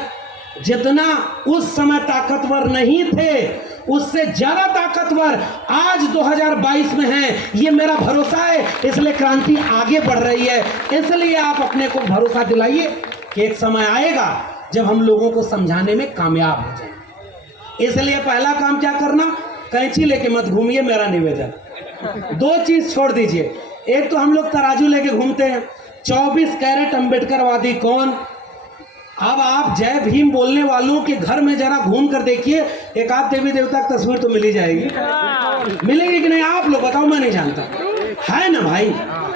जितना उस समय ताकतवर नहीं थे उससे ज्यादा ताकतवर आज 2022 में हैं, ये मेरा भरोसा है। इसलिए क्रांति आगे बढ़ रही है। इसलिए आप अपने को भरोसा दिलाइए कि एक समय आएगा जब हम लोगों को समझाने में कामयाब हो जाएं। इसलिए पहला काम क्या करना, कैंची लेके मत घूमिए, मेरा निवेदन। दो चीज छोड़ दीजिए। एक तो हम लोग तराजू लेके घूमते हैं, 24 कैरेट अम्बेडकरवादी कौन। अब आप जय भीम बोलने वालों के घर में जरा घूम कर देखिए, एक आध देवी देवता की तस्वीर तो मिल ही जाएगी। मिलेगी कि नहीं आप लोग बताओ, मैं नहीं जानता, है ना भाई।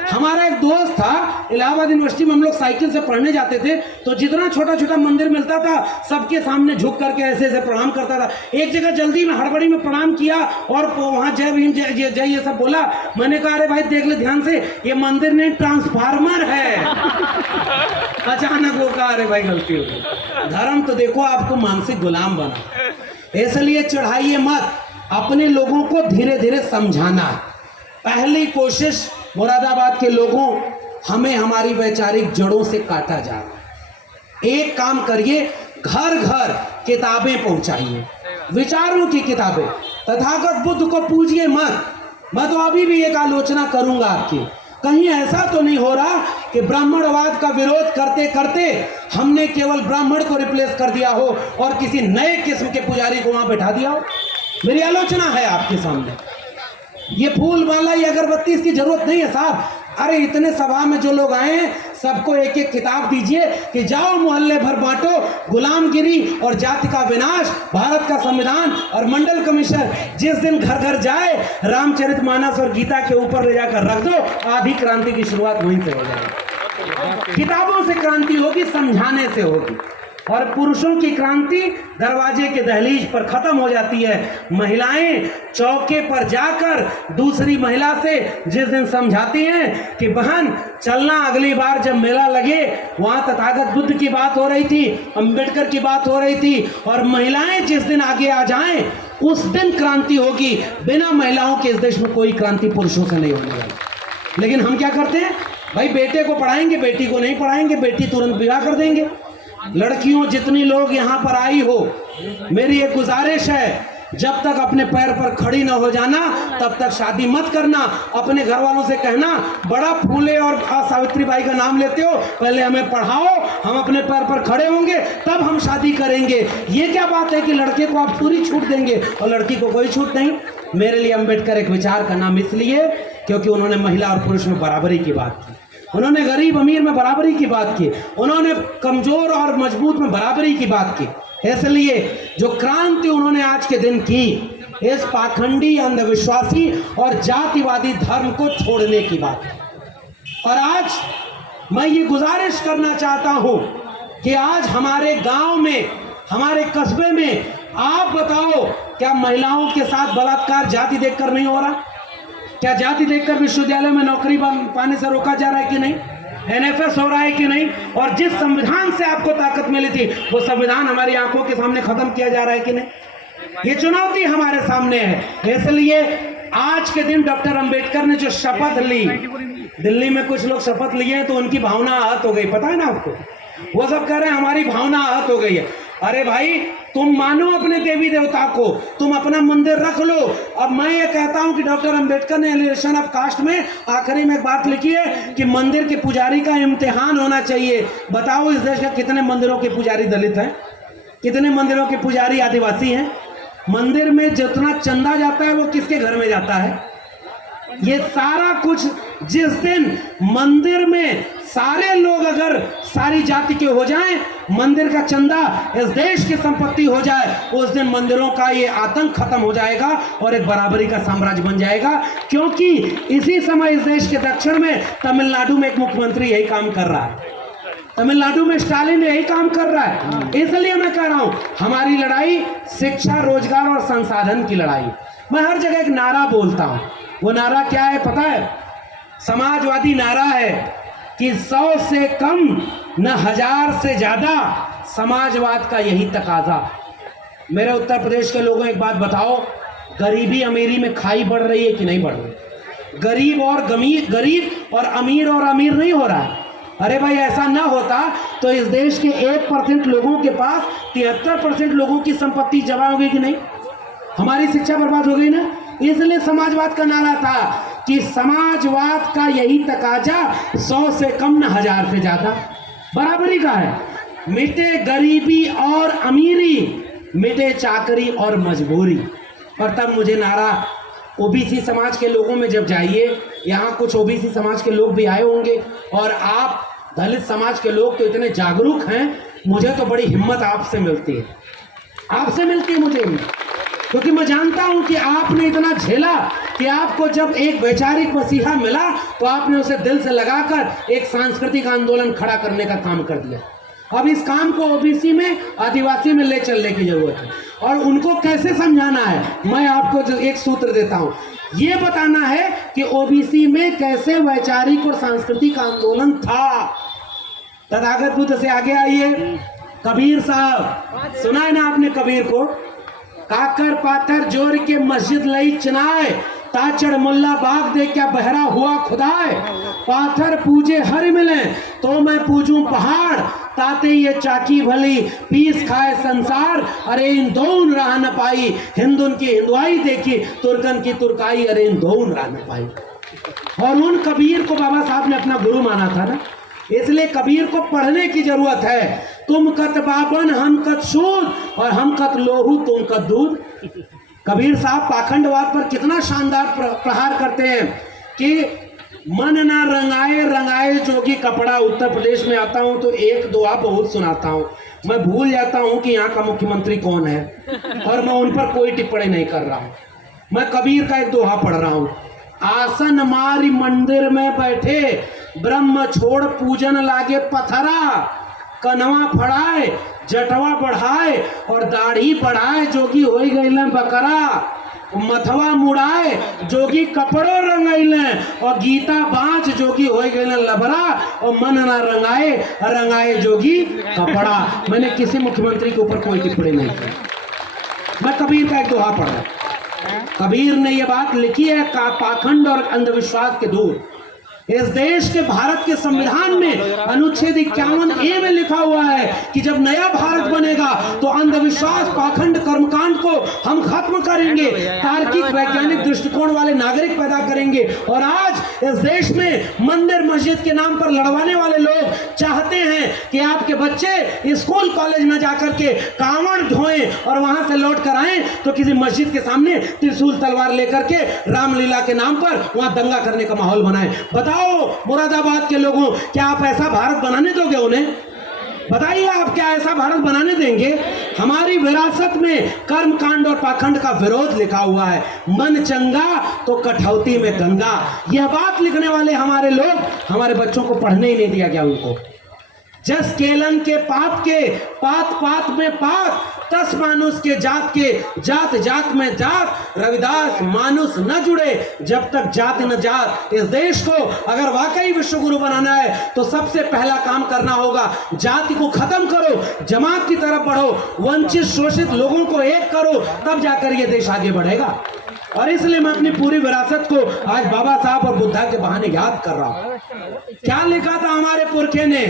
हमारा एक दोस्त था, इलाहाबाद यूनिवर्सिटी में हम लोग साइकिल से पढ़ने जाते थे, तो जितना छोटा छोटा मंदिर मिलता था सबके सामने झुक करके ऐसे ऐसे प्रणाम करता था। एक जगह जल्दी में हड़बड़ी में प्रणाम किया और वहां जय भीम जय जय ये सब बोला। मैंने कहा अरे भाई देख ले ध्यान से, ये मंदिर नहीं ट्रांसफार्मर है। अचानक वो कहा अरे भाई गलती हो गई। धर्म तो देखो आपको मानसिक गुलाम बना। इसलिए चढ़ाइए मत, अपने लोगों को धीरे धीरे समझाना। पहली कोशिश मुरादाबाद के लोगों, हमें हमारी वैचारिक जड़ों से काटा जा रहा है। एक काम करिए, घर घर किताबें पहुंचाइए, विचारों की किताबें। तथागत बुद्ध को पूजिए मत। मैं तो अभी भी एक आलोचना करूंगा आपकी, कहीं ऐसा तो नहीं हो रहा कि ब्राह्मणवाद का विरोध करते करते हमने केवल ब्राह्मण को रिप्लेस कर दिया हो और किसी नए किस्म के पुजारी को वहां बैठा दिया हो। मेरी आलोचना है आपके सामने। ये फूल माला, ये अगरबत्ती, इसकी जरूरत नहीं है साहब। अरे इतने सभा में जो लोग आए हैं सबको एक एक किताब दीजिए कि जाओ मोहल्ले भर बांटो, गुलामगिरी और जाति का विनाश, भारत का संविधान और मंडल कमीशन जिस दिन घर घर जाए रामचरितमानस और गीता के ऊपर ले जाकर रख दो, आधी क्रांति की शुरुआत वहीं से हो जाएगी। किताबों से क्रांति होगी, समझाने से होगी। और पुरुषों की क्रांति दरवाजे के दहलीज पर खत्म हो जाती है। महिलाएं चौके पर जाकर दूसरी महिला से जिस दिन समझाती हैं कि बहन चलना, अगली बार जब मेला लगे, वहां तथागत बुद्ध की बात हो रही थी, अंबेडकर की बात हो रही थी, और महिलाएं जिस दिन आगे आ जाएं उस दिन क्रांति होगी। बिना महिलाओं के इस देश में कोई क्रांति पुरुषों से नहीं होने वाली। लेकिन हम क्या करते हैं भाई, बेटे को पढ़ाएंगे, बेटी को नहीं पढ़ाएंगे, बेटी तुरंत विवाह कर देंगे। लड़कियों जितनी लोग यहाँ पर आई हो, मेरी एक गुजारिश है, जब तक अपने पैर पर खड़ी न हो जाना तब तक शादी मत करना। अपने घर वालों से कहना, बड़ा फूले और सावित्रीबाई का नाम लेते हो, पहले हमें पढ़ाओ, हम अपने पैर पर खड़े होंगे तब हम शादी करेंगे। ये क्या बात है कि लड़के को आप पूरी छूट देंगे और लड़की को कोई छूट नहीं। मेरे लिए अंबेडकर एक विचार का नाम इसलिए क्योंकि उन्होंने महिला और पुरुष में बराबरी की बात की, उन्होंने गरीब अमीर में बराबरी की बात की, उन्होंने कमजोर और मजबूत में बराबरी की बात की। इसलिए जो क्रांति उन्होंने आज के दिन की, इस पाखंडी, अंधविश्वासी और जातिवादी धर्म को छोड़ने की बात है। और आज मैं ये गुजारिश करना चाहता हूं कि आज हमारे गांव में, हमारे कस्बे में, आप बताओ, क्या महिलाओं के साथ बलात्कार जाति देखकर नहीं हो रहा? क्या जाति देखकर विश्वविद्यालय में नौकरी पाने से रोका जा रहा है कि नहीं? एनएफएस हो रहा है कि नहीं? और जिस संविधान से आपको ताकत मिली थी वो संविधान हमारी आंखों के सामने खत्म किया जा रहा है कि नहीं? ये चुनौती हमारे सामने है। इसलिए आज के दिन डॉक्टर अंबेडकर ने जो शपथ ली, दिल्ली में कुछ लोग शपथ लिए हैं तो उनकी भावना आहत हो गई, पता है ना आपको? वो सब कह रहे हैं हमारी भावना आहत हो गई है। अरे भाई, तुम मानो अपने देवी देवता को, तुम अपना मंदिर रख लो। अब मैं ये कहता हूं कि डॉक्टर अंबेडकर ने एलिमिनेशन ऑफ कास्ट में आखिरी में एक बात लिखी है कि मंदिर के पुजारी का इम्तिहान होना चाहिए। बताओ इस देश का कितने मंदिरों के पुजारी दलित हैं? कितने मंदिरों के पुजारी आदिवासी हैं? मंदिर में जितना चंदा जाता है वो किसके घर में जाता है? ये सारा कुछ जिस दिन मंदिर में सारे लोग अगर सारी जाति के हो जाएं, मंदिर का चंदा इस देश की संपत्ति हो जाए, उस दिन मंदिरों का ये आतंक खत्म हो जाएगा और एक बराबरी का साम्राज्य बन जाएगा। क्योंकि इसी समय इस देश के दक्षिण में तमिलनाडु में एक मुख्यमंत्री यही काम कर रहा है। तमिलनाडु में स्टालिन यही काम कर रहा है। इसलिए मैं कह रहा हूं हमारी लड़ाई शिक्षा, रोजगार और संसाधन की लड़ाई। मैं हर जगह एक नारा बोलता हूं, वो नारा क्या है पता है? समाजवादी नारा है कि 100 से कम न 1000 से ज्यादा, समाजवाद का यही तकाजा। मेरे उत्तर प्रदेश के लोगों एक बात बताओ, गरीबी अमीरी में खाई बढ़ रही है कि नहीं बढ़ रही? गरीब और अमीर नहीं हो रहा है। अरे भाई, ऐसा ना होता तो इस देश के 1% लोगों के पास 73% लोगों की संपत्ति जमा हो गई कि नहीं? हमारी शिक्षा बर्बाद हो गई ना। इसलिए समाजवाद का नारा था कि समाजवाद का यही तकाजा, 100 से कम न 1000 से ज्यादा, बराबरी का है। मिटे गरीबी और अमीरी, मिटे चाकरी और मजबूरी। और तब मुझे नारा ओबीसी समाज के लोगों में जब जाइए, यहाँ कुछ ओबीसी समाज के लोग भी आए होंगे और आप दलित समाज के लोग तो इतने जागरूक हैं, मुझे तो बड़ी हिम्मत आपसे मिलती है, आपसे मिलती है मुझे, क्योंकि मैं जानता हूं कि आपने इतना झेला कि आपको जब एक वैचारिक मसीहा मिला तो आपने उसे दिल से लगाकर एक सांस्कृतिक आंदोलन खड़ा करने का काम कर दिया। अब इस काम को ओबीसी में, आदिवासी में ले चलने की जरूरत है। और उनको कैसे समझाना है, मैं आपको जो एक सूत्र देता हूं, ये बताना है कि ओबीसी में कैसे वैचारिक और सांस्कृतिक आंदोलन था। तथागत बुद्ध से आगे आइए, कबीर साहब, सुना है ना आपने कबीर को? काकर पाथर जोर के मस्जिद लई चिनाए, ताचड़ मुल्ला बाग दे क्या बहरा हुआ खुदाए। पाथर पूजे हर मिले तो मैं पूजूं पहाड़, ताते ये चाकी भली पीस खाए संसार। अरे इन दोन रह न पाई, हिंदुन की हिंदुआई देखी, तुर्कन की तुर्काई, अरे इन दोन रह न पाई। और उन कबीर को बाबा साहब ने अपना गुरु माना था ना, इसलिए कबीर को पढ़ने की जरूरत है। तुम कत बाबन हम कत सूद, और हम कत लोहू तुम कत दूध। कबीर साहब पाखंडवाद पर कितना शानदार प्रहार करते हैं कि मन ना रंगाए रंगाए जोगी कपड़ा। उत्तर प्रदेश में आता हूं तो एक दुआ बहुत सुनाता हूं, मैं भूल जाता हूं कि यहाँ का मुख्यमंत्री कौन है और मैं उन पर कोई टिप्पणी नहीं कर रहा हूं। मैं कबीर का एक दोहा पढ़ रहा हूं। आसन मारी मंदिर में बैठे, ब्रह्म छोड़ पूजन लागे पथरा। कनवा फड़ाए, जटवा बढ़ाए और दाढ़ी बढ़ाए, जोगी हो गई बकरा। मथवा मुड़ाए, जोगी कपड़ों रंगैले, और गीता बाँच, जोगी हो गए लबरा। और मन ना रंगाए रंगाए जोगी कपड़ा। मैंने किसी मुख्यमंत्री के ऊपर कोई टिप्पणी नहीं की, मैं कबीर का एक दोहा पढ़ा। कबीर ने यह बात लिखी है, पाखंड और अंधविश्वास के दूर। इस देश के भारत के संविधान में अनुच्छेद 51A में लिखा हुआ है कि जब नया भारत बनेगा तो अंधविश्वास, पाखंड, कर्मकांड को हम खत्म करेंगे, तार्किक वैज्ञानिक दृष्टिकोण वाले नागरिक पैदा करेंगे। और आज इस देश में मंदिर मस्जिद के नाम पर लड़वाने वाले लोग चाहते हैं कि आपके बच्चे स्कूल कॉलेज में जाकर के कांवड़ ढोएं और वहां से लौट कर आए तो किसी मस्जिद के सामने त्रिशूल तलवार लेकर के रामलीला के नाम पर वहां दंगा करने का माहौल बनाए। बताओ मुरादाबाद के लोगों, क्या आप ऐसा भारत बनाने दोगे उन्हें? बताइए आप क्या ऐसा भारत बनाने देंगे? हमारी विरासत में कर्म कांड और पाखंड का विरोध लिखा हुआ है। मन चंगा तो कठौती में गंगा। यह बात लिखने वाले हमारे लोग हमारे बच्चों को पढ़ने ही नहीं दिया गया उनको। जस केलन के पात पात में पात, तस मानुष के जात जात में जात। रविदास मानुष न जुड़े जब तक जात न जात। इस देश को अगर वाकई विश्व गुरु बनाना है तो सबसे पहला काम करना होगा, जाति को खत्म करो, जमात की तरफ बढ़ो, वंचित शोषित लोगों को एक करो, तब जाकर यह देश आगे बढ़ेगा। और इसलिए मैं अपनी पूरी विरासत को आज बाबा साहब और बुद्धा के बहाने याद कर रहा हूं। क्या लिखा था हमारे पुरखे ने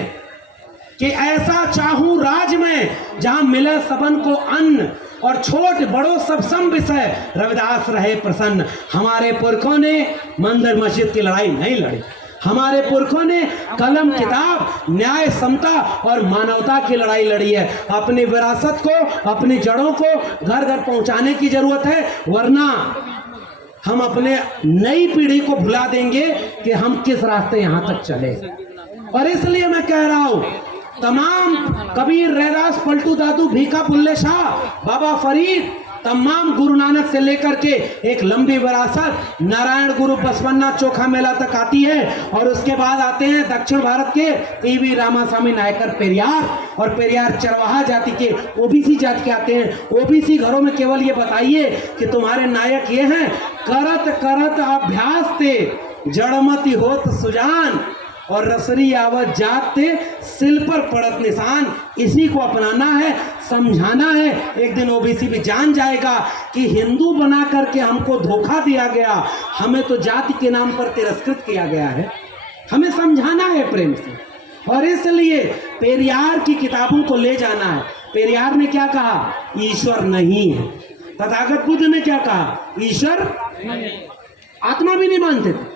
कि ऐसा चाहूं राज में जहां मिले सबन को अन्न, और छोट बड़ों सब सम विषय, रविदास रहे प्रसन्न। हमारे पुरखों ने मंदिर मस्जिद की लड़ाई नहीं लड़ी। हमारे पुरखों ने कलम किताब, न्याय, समता और मानवता की लड़ाई लड़ी है। अपनी विरासत को, अपनी जड़ों को घर घर पहुंचाने की जरूरत है, वरना हम अपने नई पीढ़ी को भुला देंगे कि हम किस रास्ते यहां तक चले। और इसलिए मैं कह रहा हूं, तमाम कबीर, रैदास, पलटू दादू, भीखा, बुल्ले शाह, बाबा फरीद, तमाम गुरु नानक से लेकर के एक लंबी विरासत नारायण गुरु बसवन्ना चोखा मेला तक आती है। और उसके बाद आते हैं दक्षिण भारत के ईवी रामास्वामी नायकर पेरियार, और पेरियार चरवाहा जाति के, ओबीसी जाति के आते हैं। ओबीसी घरों में केवल ये बताइए कि तुम्हारे नायक ये हैं, करत करत अभ्यास ते जड़मती होत सुजान, और रसरी आवत जाते सिल पर पड़त निशान। इसी को अपनाना है, समझाना है। एक दिन ओबीसी भी जान जाएगा कि हिंदू बना करके हमको धोखा दिया गया, हमें तो जाति के नाम पर तिरस्कृत किया गया है। हमें समझाना है प्रेम से, और इसलिए पेरियार की किताबों को ले जाना है। पेरियार ने क्या कहा? ईश्वर नहीं है। तथागत बुद्ध ने क्या कहा? ईश्वर, आत्मा भी नहीं मानते थे।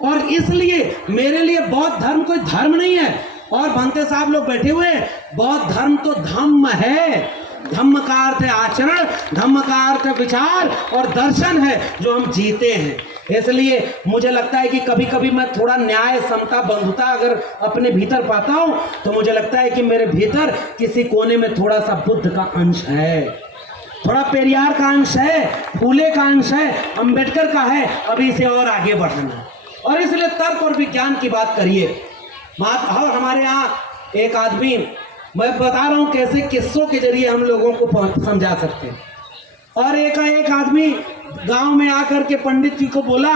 और इसलिए मेरे लिए बौद्ध धर्म कोई धर्म नहीं है। और भंते साहब लोग बैठे हुए, बौद्ध धर्म तो धम्म है। धम्म का अर्थ है आचरण, धम्म का अर्थ है विचार, और दर्शन है जो हम जीते हैं। इसलिए मुझे लगता है कि कभी कभी मैं थोड़ा न्याय, समता, बंधुता अगर अपने भीतर पाता हूं तो मुझे लगता है कि मेरे भीतर किसी कोने में थोड़ा सा बुद्ध का अंश है, थोड़ा पेरियार का अंश है, फूले का अंश है, अंबेडकर का है। अभी इसे और आगे बढ़ाना है। और इसलिए तर्क और विज्ञान की बात करिए। हमारे यहाँ एक आदमी, मैं बता रहा हूँ कैसे किस्सों के जरिए हम लोगों को समझा सकते हैं। और एक आदमी गांव में आकर के पंडित जी को बोला,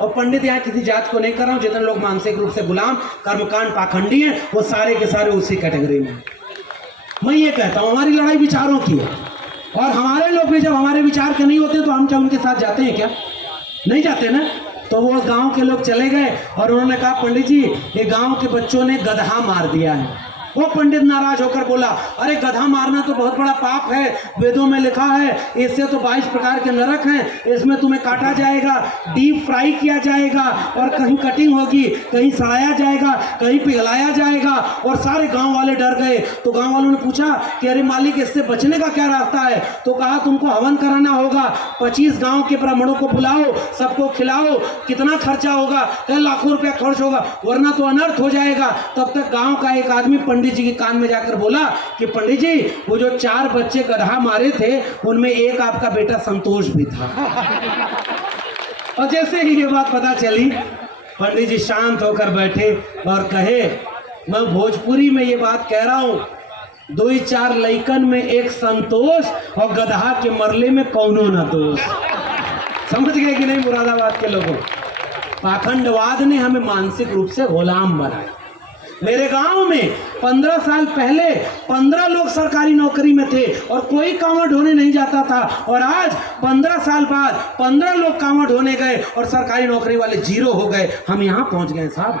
और पंडित यहाँ किसी जात को नहीं कर रहा हूँ, जितने लोग मानसिक रूप से गुलाम, कर्मकांड, पाखंडी हैं, वो सारे के सारे उसी कैटेगरी में। मैं ये कहता हूँ हमारी लड़ाई विचारों की है, और हमारे लोग भी जब हमारे विचार के नहीं होते तो हम क्या उनके साथ जाते हैं? क्या नहीं जाते ना। तो वो गांव के लोग चले गए और उन्होंने कहा, पंडित जी ये गांव के बच्चों ने गधा मार दिया है। वो पंडित नाराज होकर बोला, अरे गधा मारना तो बहुत बड़ा पाप है, वेदों में लिखा है, इससे तो 22 प्रकार के नरक हैं, इसमें तुम्हें काटा जाएगा, डीप फ्राई किया जाएगा, और कहीं कटिंग होगी, कहीं सड़ाया जाएगा, कहीं पिघलाया जाएगा। और सारे गांव वाले डर गए। तो गांव वालों ने पूछा कि अरे मालिक, इससे बचने का क्या रास्ता है? तो कहा, तुमको हवन कराना होगा, 25 गाँव के ब्राह्मणों को बुलाओ, सबको खिलाओ। कितना खर्चा होगा? कई लाखों रुपया खर्च होगा, वरना तो अनर्थ हो जाएगा। तब तक गाँव का एक आदमी पंडित जी के कान में जाकर बोला कि पंडित जी, वो जो 4 बच्चे गधा मारे थे उनमें एक आपका बेटा संतोष भी था। और जैसे ही ये बात पता चली, पंडित जी शांत होकर बैठे और कहे, मैं भोजपुरी में ये बात कह रहा हूं, 2-4 लइकन में एक संतोष, और गधा के मरले में कौनो न दोष। समझ गए कि नहीं मुरादाबाद के लोगों? पाखंडवाद ने हमें मानसिक रूप से गुलाम बनाया। मेरे गांव में 15 साल पहले 15 लोग सरकारी नौकरी में थे और कोई कांवड़ ढोने नहीं जाता था, और आज 15 साल बाद 15 लोग कांवड़ ढोने गए और सरकारी नौकरी वाले 0 हो गए। हम यहां पहुंच गए साहब।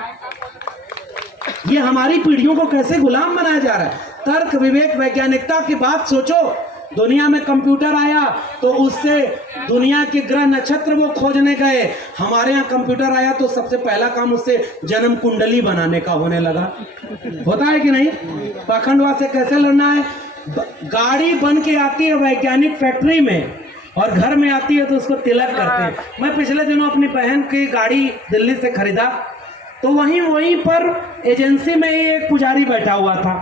ये हमारी पीढ़ियों को कैसे गुलाम बनाया जा रहा है? तर्क, विवेक, वैज्ञानिकता की बात सोचो। दुनिया में कंप्यूटर आया तो उससे दुनिया के ग्रह नक्षत्र वो खोजने गए। हमारे यहाँ कंप्यूटर आया तो सबसे पहला काम उससे जन्म कुंडली बनाने का होने लगा। होता है कि नहीं? पाखंडवाद से कैसे लड़ना है? गाड़ी बन के आती है वैज्ञानिक फैक्ट्री में, और घर में आती है तो उसको तिलक करते हैं। मैं पिछले दिनों अपनी बहन की गाड़ी दिल्ली से खरीदा, तो वहीं पर एजेंसी में ही एक पुजारी बैठा हुआ था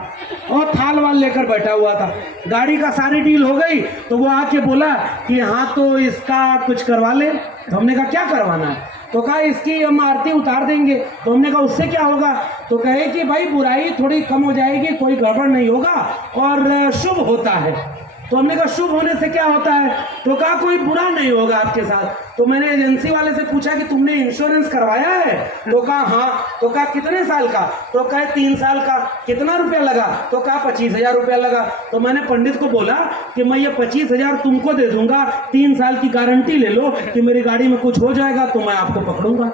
और थाल वाल लेकर बैठा हुआ था। गाड़ी का सारी डील हो गई तो वो आके बोला कि हाँ तो इसका कुछ करवा ले। तो हमने कहा क्या करवाना है? तो कहा इसकी हम आरती उतार देंगे। तो हमने कहा उससे क्या होगा? तो कहे कि भाई बुराई थोड़ी कम हो जाएगी, कोई गड़बड़ नहीं होगा और शुभ होता है। तो हमने कहा शुभ होने से क्या होता है? तो कहा कोई बुरा नहीं होगा आपके साथ। तो मैंने एजेंसी वाले से पूछा कि तुमने इंश्योरेंस करवाया है? तो कहा हाँ। तो कहा कितने साल का? तो कहे 3 साल का। कितना रुपया लगा? तो कहा 25,000 रुपया लगा। तो मैंने पंडित को बोला कि मैं ये 25,000 तुमको दे दूंगा, 3 साल की गारंटी ले लो कि मेरी गाड़ी में कुछ हो जाएगा तो मैं आपको पकड़ूंगा।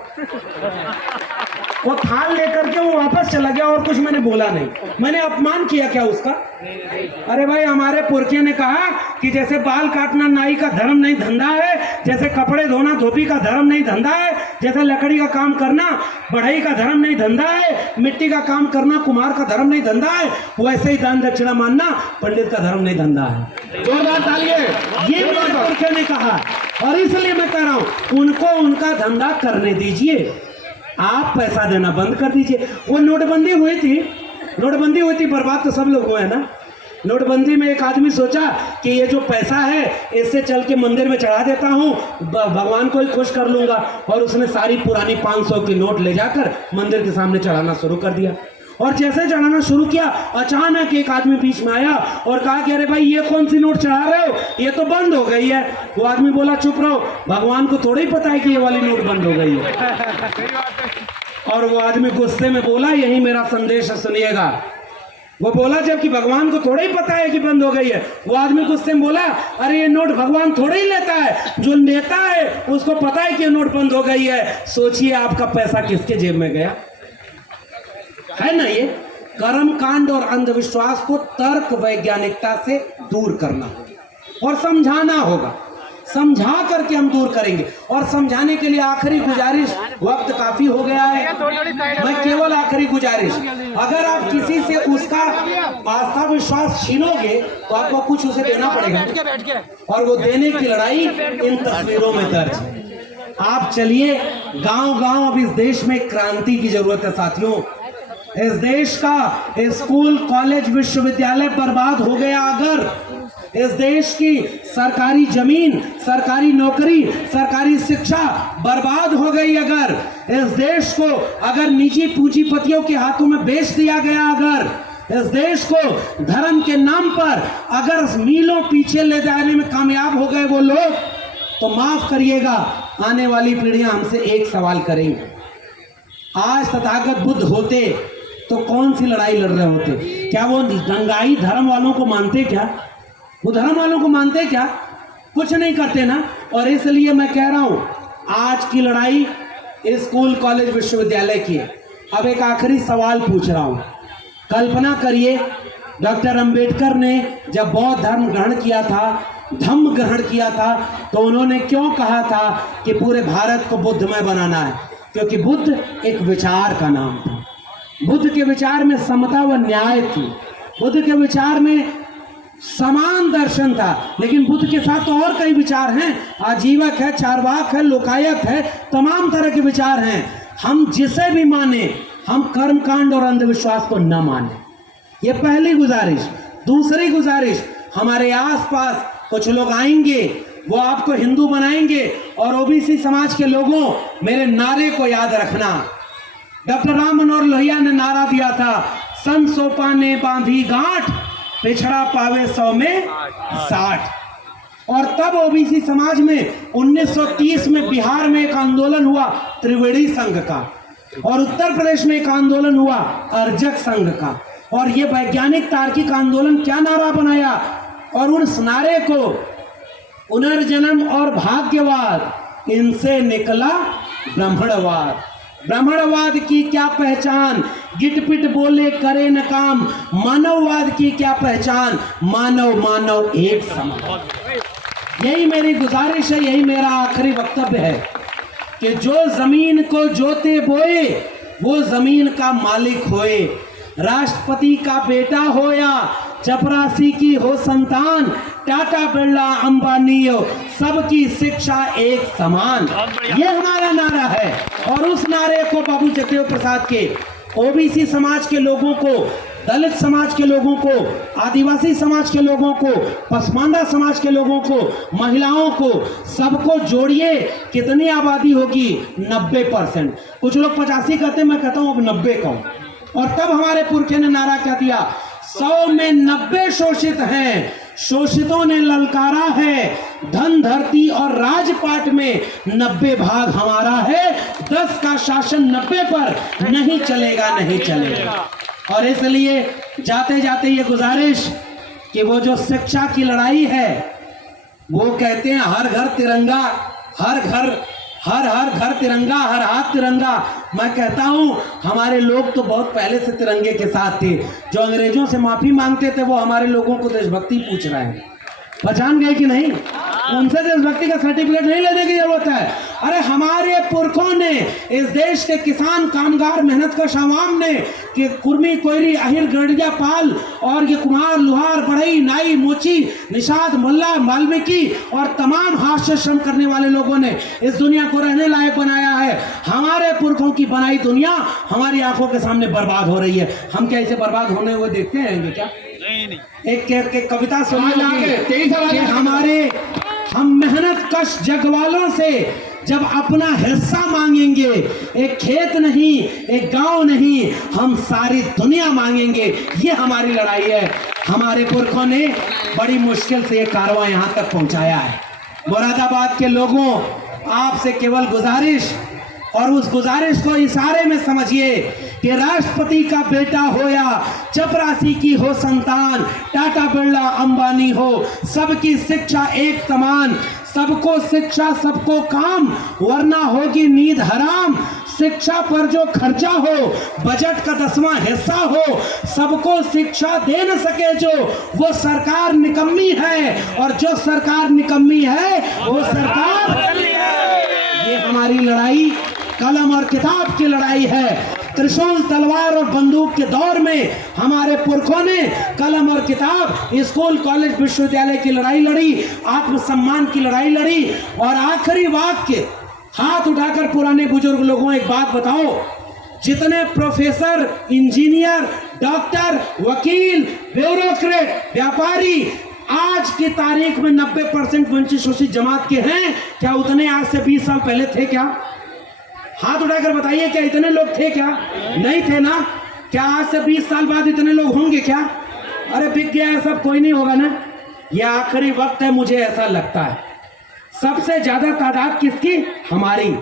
वो थाल लेकर के वो वापस चला गया और कुछ मैंने बोला नहीं। मैंने अपमान किया क्या उसका? अरे भाई हमारे पुरखे ने कहा कि जैसे बाल काटना नाई का धर्म नहीं धंधा है, जैसे कपड़े धोना धोबी का धर्म नहीं धंधा है, जैसे लकड़ी का काम करना बढ़ई का धर्म नहीं धंधा है, मिट्टी का काम करना कुम्हार का धर्म नहीं धंधा है, वैसे ही दान दक्षिणा मानना पंडित का धर्म नहीं धंधा है। जोरदार तालिए। ये मेरे पुरखे ने कहा और इसलिए मैं कह रहा हूं उनको उनका धंधा करने दीजिए, आप पैसा देना बंद कर दीजिए। वो नोटबंदी हुई थी, बर्बाद तो सब लोग हुए हैं ना। नोटबंदी में एक आदमी सोचा कि ये जो पैसा है इससे चल के मंदिर में चढ़ा देता हूँ, भगवान को ही खुश कर लूंगा। और उसने सारी पुरानी 500 की नोट ले जाकर मंदिर के सामने चढ़ाना शुरू कर दिया। और जैसे चढ़ाना शुरू किया अचानक एक आदमी बीच में आया और कहा कि अरे भाई ये कौन सी नोट चढ़ा रहे हो, ये तो बंद हो गई है। वो आदमी बोला चुप रहो, भगवान को थोड़ा ही पता है कि ये वाली नोट बंद हो गई है। और वो आदमी गुस्से में बोला यही मेरा संदेश सुनिएगा। वो बोला जबकि भगवान को थोड़ा ही पता है कि बंद हो गई है। वो आदमी गुस्से में बोला अरे ये नोट भगवान थोड़ा ही लेता है, जो लेता है उसको पता है कि ये नोट बंद हो गई है। सोचिए आपका पैसा किसके जेब में गया है ना। ये कर्म कांड और अंधविश्वास को तर्क वैज्ञानिकता से दूर करना होगा और समझाना होगा। समझा करके हम दूर करेंगे। और समझाने के लिए आखिरी गुजारिश, वक्त काफी हो गया है, मैं केवल आखिरी गुजारिश, अगर आप किसी से उसका आस्था विश्वास छीनोगे तो आपको कुछ उसे देना पड़ेगा और वो देने की लड़ाई इन तस्वीरों में दर्ज है। आप चलिए गांव-गांव अब इस देश में क्रांति की जरूरत है साथियों। इस देश का स्कूल कॉलेज विश्वविद्यालय बर्बाद हो गया अगर, इस देश की सरकारी जमीन, सरकारी नौकरी, सरकारी शिक्षा बर्बाद हो गई अगर, इस देश को अगर निजी पूंजीपतियों के हाथों में बेच दिया गया अगर, इस देश को धर्म के नाम पर अगर मीलों पीछे ले जाने में कामयाब हो गए वो लोग, तो माफ करिएगा आने वाली पीढ़ियां हमसे एक सवाल करेंगी, आज तथागत बुद्ध होते तो कौन सी लड़ाई लड़ रहे होते? क्या वो दंगाई धर्म वालों को मानते? क्या वो धर्म वालों को मानते? क्या कुछ नहीं करते ना। और इसलिए मैं कह रहा हूं आज की लड़ाई स्कूल कॉलेज विश्वविद्यालय की है। अब एक आखिरी सवाल पूछ रहा हूं, कल्पना करिए डॉक्टर अंबेडकर ने जब बौद्ध धर्म ग्रहण किया था, धम्म ग्रहण किया था, तो उन्होंने क्यों कहा था कि पूरे भारत को बुद्धमय बनाना है? क्योंकि बुद्ध एक विचार का नाम था। बुद्ध के विचार में समता व न्याय थी, बुद्ध के विचार में समान दर्शन था। लेकिन बुद्ध के साथ तो और कई विचार हैं, आजीवक है, चारवाक है, लोकायत है, तमाम तरह के विचार हैं। हम जिसे भी माने, हम कर्मकांड और अंधविश्वास को न माने, ये पहली गुजारिश। दूसरी गुजारिश, हमारे आसपास कुछ लोग आएंगे, वो आपको हिंदू बनाएंगे और ओबीसी समाज के लोगों, मेरे नारे को याद रखना। डॉक्टर राम मनोहर लोहिया ने नारा दिया था, सन सोपा ने बांधी गांठ, पिछड़ा पावे 100 में 60। और तब ओबीसी समाज में 1930 में बिहार में एक आंदोलन हुआ त्रिवेणी संघ का, और उत्तर प्रदेश में एक आंदोलन हुआ अर्जक संघ का। और ये वैज्ञानिक तार्किक आंदोलन क्या नारा बनाया, और उस नारे को पुनर्जन्म और भाग्यवाद, इनसे निकला ब्राह्मणवाद। ब्राह्मणवाद की क्या पहचान, गिटपिट बोले करे न काम। मानववाद की क्या पहचान, मानव मानव एक समान। यही मेरी गुजारिश है, यही मेरा आखिरी वक्तव्य है कि जो जमीन को जोते बोए वो जमीन का मालिक होए। राष्ट्रपति का बेटा हो या चपरासी की हो संतान, टाटा बिरला अंबानी हो, सबकी शिक्षा एक समान, ये हमारा नारा है। और उस नारे को बाबू जगदेव प्रसाद के ओबीसी समाज के लोगों को, दलित समाज के लोगों को, आदिवासी समाज के लोगों को, पसमानदा समाज के लोगों को, महिलाओं को, सबको जोड़िए। कितनी आबादी होगी? 90%। कुछ लोग 85 कहते, मैं कहता हूँ अब 90 कहूँ। और तब हमारे पुरखे ने नारा क्या दिया? 100 में 90 शोषित हैं, शोषितों ने ललकारा है, धन धरती और राजपाट में 90 भाग हमारा है, 10 का शासन 90 पर नहीं चलेगा, नहीं चलेगा। और इसलिए जाते जाते ये गुजारिश कि वो जो शिक्षा की लड़ाई है, वो कहते हैं हर घर तिरंगा, हर घर तिरंगा, हर हाथ तिरंगा। मैं कहता हूं हमारे लोग तो बहुत पहले से तिरंगे के साथ थे। जो अंग्रेजों से माफी मांगते थे वो हमारे लोगों को देशभक्ति पूछ रहे हैं। पहचान गए कि नहीं? उनसे देशभक्ति का सर्टिफिकेट नहीं लेने की जरूरत है। अरे हमारे पुरखों ने, इस देश के किसान, कामगार, मेहनतकश आवाम ने, कि कुर्मी, कोयरी, अहिर, गढ़िया, पाल और ये कुम्हार, लुहार, बढ़ई, नाई, मोची, निषाद, मुल्ला, वाल्मीकि और तमाम हास्य श्रम करने वाले लोगों ने इस दुनिया को रहने लायक बनाया है। हमारे पुरखों की बनाई दुनिया हमारी आंखों के सामने बर्बाद हो रही है। हम क्या इसे बर्बाद होने हुए देखते हैं क्या? नहीं। एक कविता सुनिए, हम मेहनत कश जग वालों से जब अपना हिस्सा मांगेंगे, एक खेत नहीं, एक गांव नहीं, हम सारी दुनिया मांगेंगे। ये हमारी लड़ाई है। हमारे पुरखों ने बड़ी मुश्किल से ये कारवां यहां तक पहुंचाया है। मुरादाबाद के लोगों, आपसे केवल गुजारिश, और उस गुजारिश को इशारे में समझिए कि राष्ट्रपति का बेटा हो या चपरासी की हो संतान, टाटा बिरला अंबानी हो, सबकी शिक्षा एक समान, सबको शिक्षा सबको काम, वरना होगी नींद हराम। शिक्षा पर जो खर्चा हो, बजट का 10वां हिस्सा हो, सबको शिक्षा दे न सके जो, वो सरकार निकम्मी है। और जो सरकार निकम्मी है वो सरकार, ये हमारी लड़ाई कलम और किताब की लड़ाई है। त्रिशूल, तलवार और बंदूक के दौर में हमारे पुरखों ने कलम और किताब, स्कूल, कॉलेज, विश्वविद्यालय की लड़ाई लड़ी, आत्मसम्मान की लड़ाई लड़ी। और आखिरी वाक्य, हाथ उठाकर पुराने बुजुर्ग लोगों, एक बात बताओ, जितने प्रोफेसर, इंजीनियर, डॉक्टर, वकील, ब्यूरोक्रेट, व्यापारी आज की तारीख में 90% वंचित शोषित जमात के हैं, क्या उतने आज से 20 साल पहले थे क्या? हाथ उठाकर बताइए, क्या इतने लोग थे क्या? नहीं थे ना। क्या आज से 20 साल बाद इतने लोग होंगे क्या? अरे बिक गया है सब, कोई नहीं होगा ना। यह आखिरी वक्त है, मुझे ऐसा लगता है। सबसे ज्यादा तादाद किसकी? हमारी।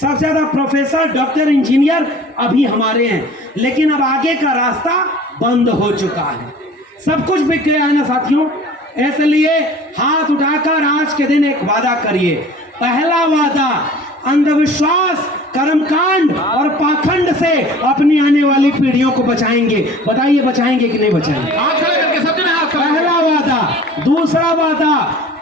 सबसे ज्यादा प्रोफेसर, डॉक्टर, इंजीनियर अभी हमारे हैं। लेकिन अब आगे का रास्ता बंद हो चुका है, सब कुछ बिक गया है ना साथियों। इसलिए हाथ उठाकर आज के दिन एक वादा करिए। पहला वादा, अंधविश्वास, कर्मकांड और पाखंड से अपनी आने वाली पीढ़ियों को बचाएंगे। बताइए बचाएंगे कि नहीं बचाएंगे? पहला वादा। दूसरा वादा,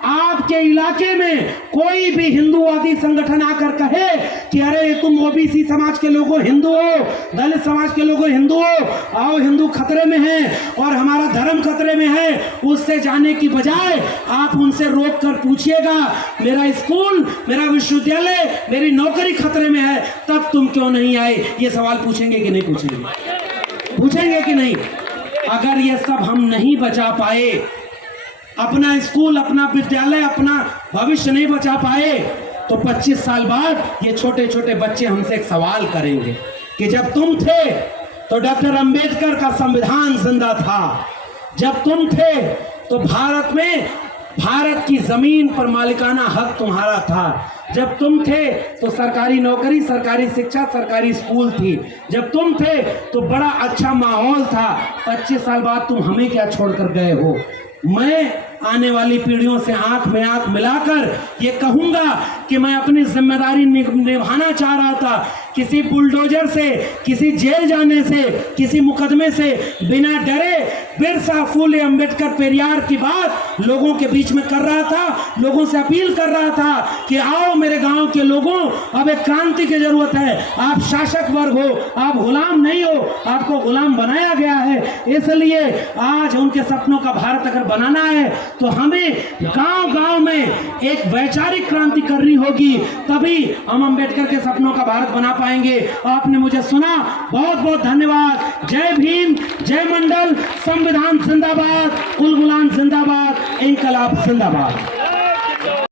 आपके इलाके में कोई भी हिंदूवादी संगठन आकर कहे कि अरे तुम ओबीसी समाज के लोगों हिंदू हो, दलित समाज के लोगों हिंदू हो, आओ हिंदू खतरे में है और हमारा धर्म खतरे में है, उससे जाने की बजाय आप उनसे रोक कर पूछिएगा, मेरा स्कूल, मेरा विश्वविद्यालय, मेरी नौकरी खतरे में है, तब तुम क्यों नहीं आए? ये सवाल पूछेंगे कि नहीं पूछेंगे? पूछेंगे कि नहीं? अगर ये सब हम नहीं बचा पाए, अपना स्कूल, अपना विद्यालय, अपना भविष्य नहीं बचा पाए, तो 25 साल बाद ये छोटे छोटे बच्चे हमसे एक सवाल करेंगे कि जब तुम थे तो डॉक्टर अंबेडकर का संविधान जिंदा था, जब तुम थे तो भारत में भारत की जमीन पर मालिकाना हक तुम्हारा था, जब तुम थे तो सरकारी नौकरी, सरकारी शिक्षा, सरकारी स्कूल थी, जब तुम थे तो बड़ा अच्छा माहौल था। 25 साल बाद तुम हमें क्या छोड़कर गए हो? मैं आने वाली पीढ़ियों से आंख में आंख मिलाकर ये कहूंगा कि मैं अपनी जिम्मेदारी निभाना चाह रहा था किसी बुलडोजर से, किसी जेल जाने से, किसी मुकदमे से बिना डरे बिरसा फूले अंबेडकर पेरियार की बात लोगों के बीच में कर रहा था, लोगों से अपील कर रहा था कि आओ मेरे गांव के लोगों, अब एक क्रांति की जरूरत है। आप शासक वर्ग हो, आप गुलाम नहीं हो, आपको गुलाम बनाया गया है। इसलिए आज उनके सपनों का भारत अगर बनाना है तो हमें गांव-गांव में एक वैचारिक क्रांति करनी होगी, तभी हम अंबेडकर के सपनों का भारत बना पाएंगे। आपने मुझे सुना, बहुत बहुत धन्यवाद। जय भीम, जय मंडल, संविधान जिंदाबाद, उल गुलाम जिंदाबाद, इंकलाब जिंदाबाद।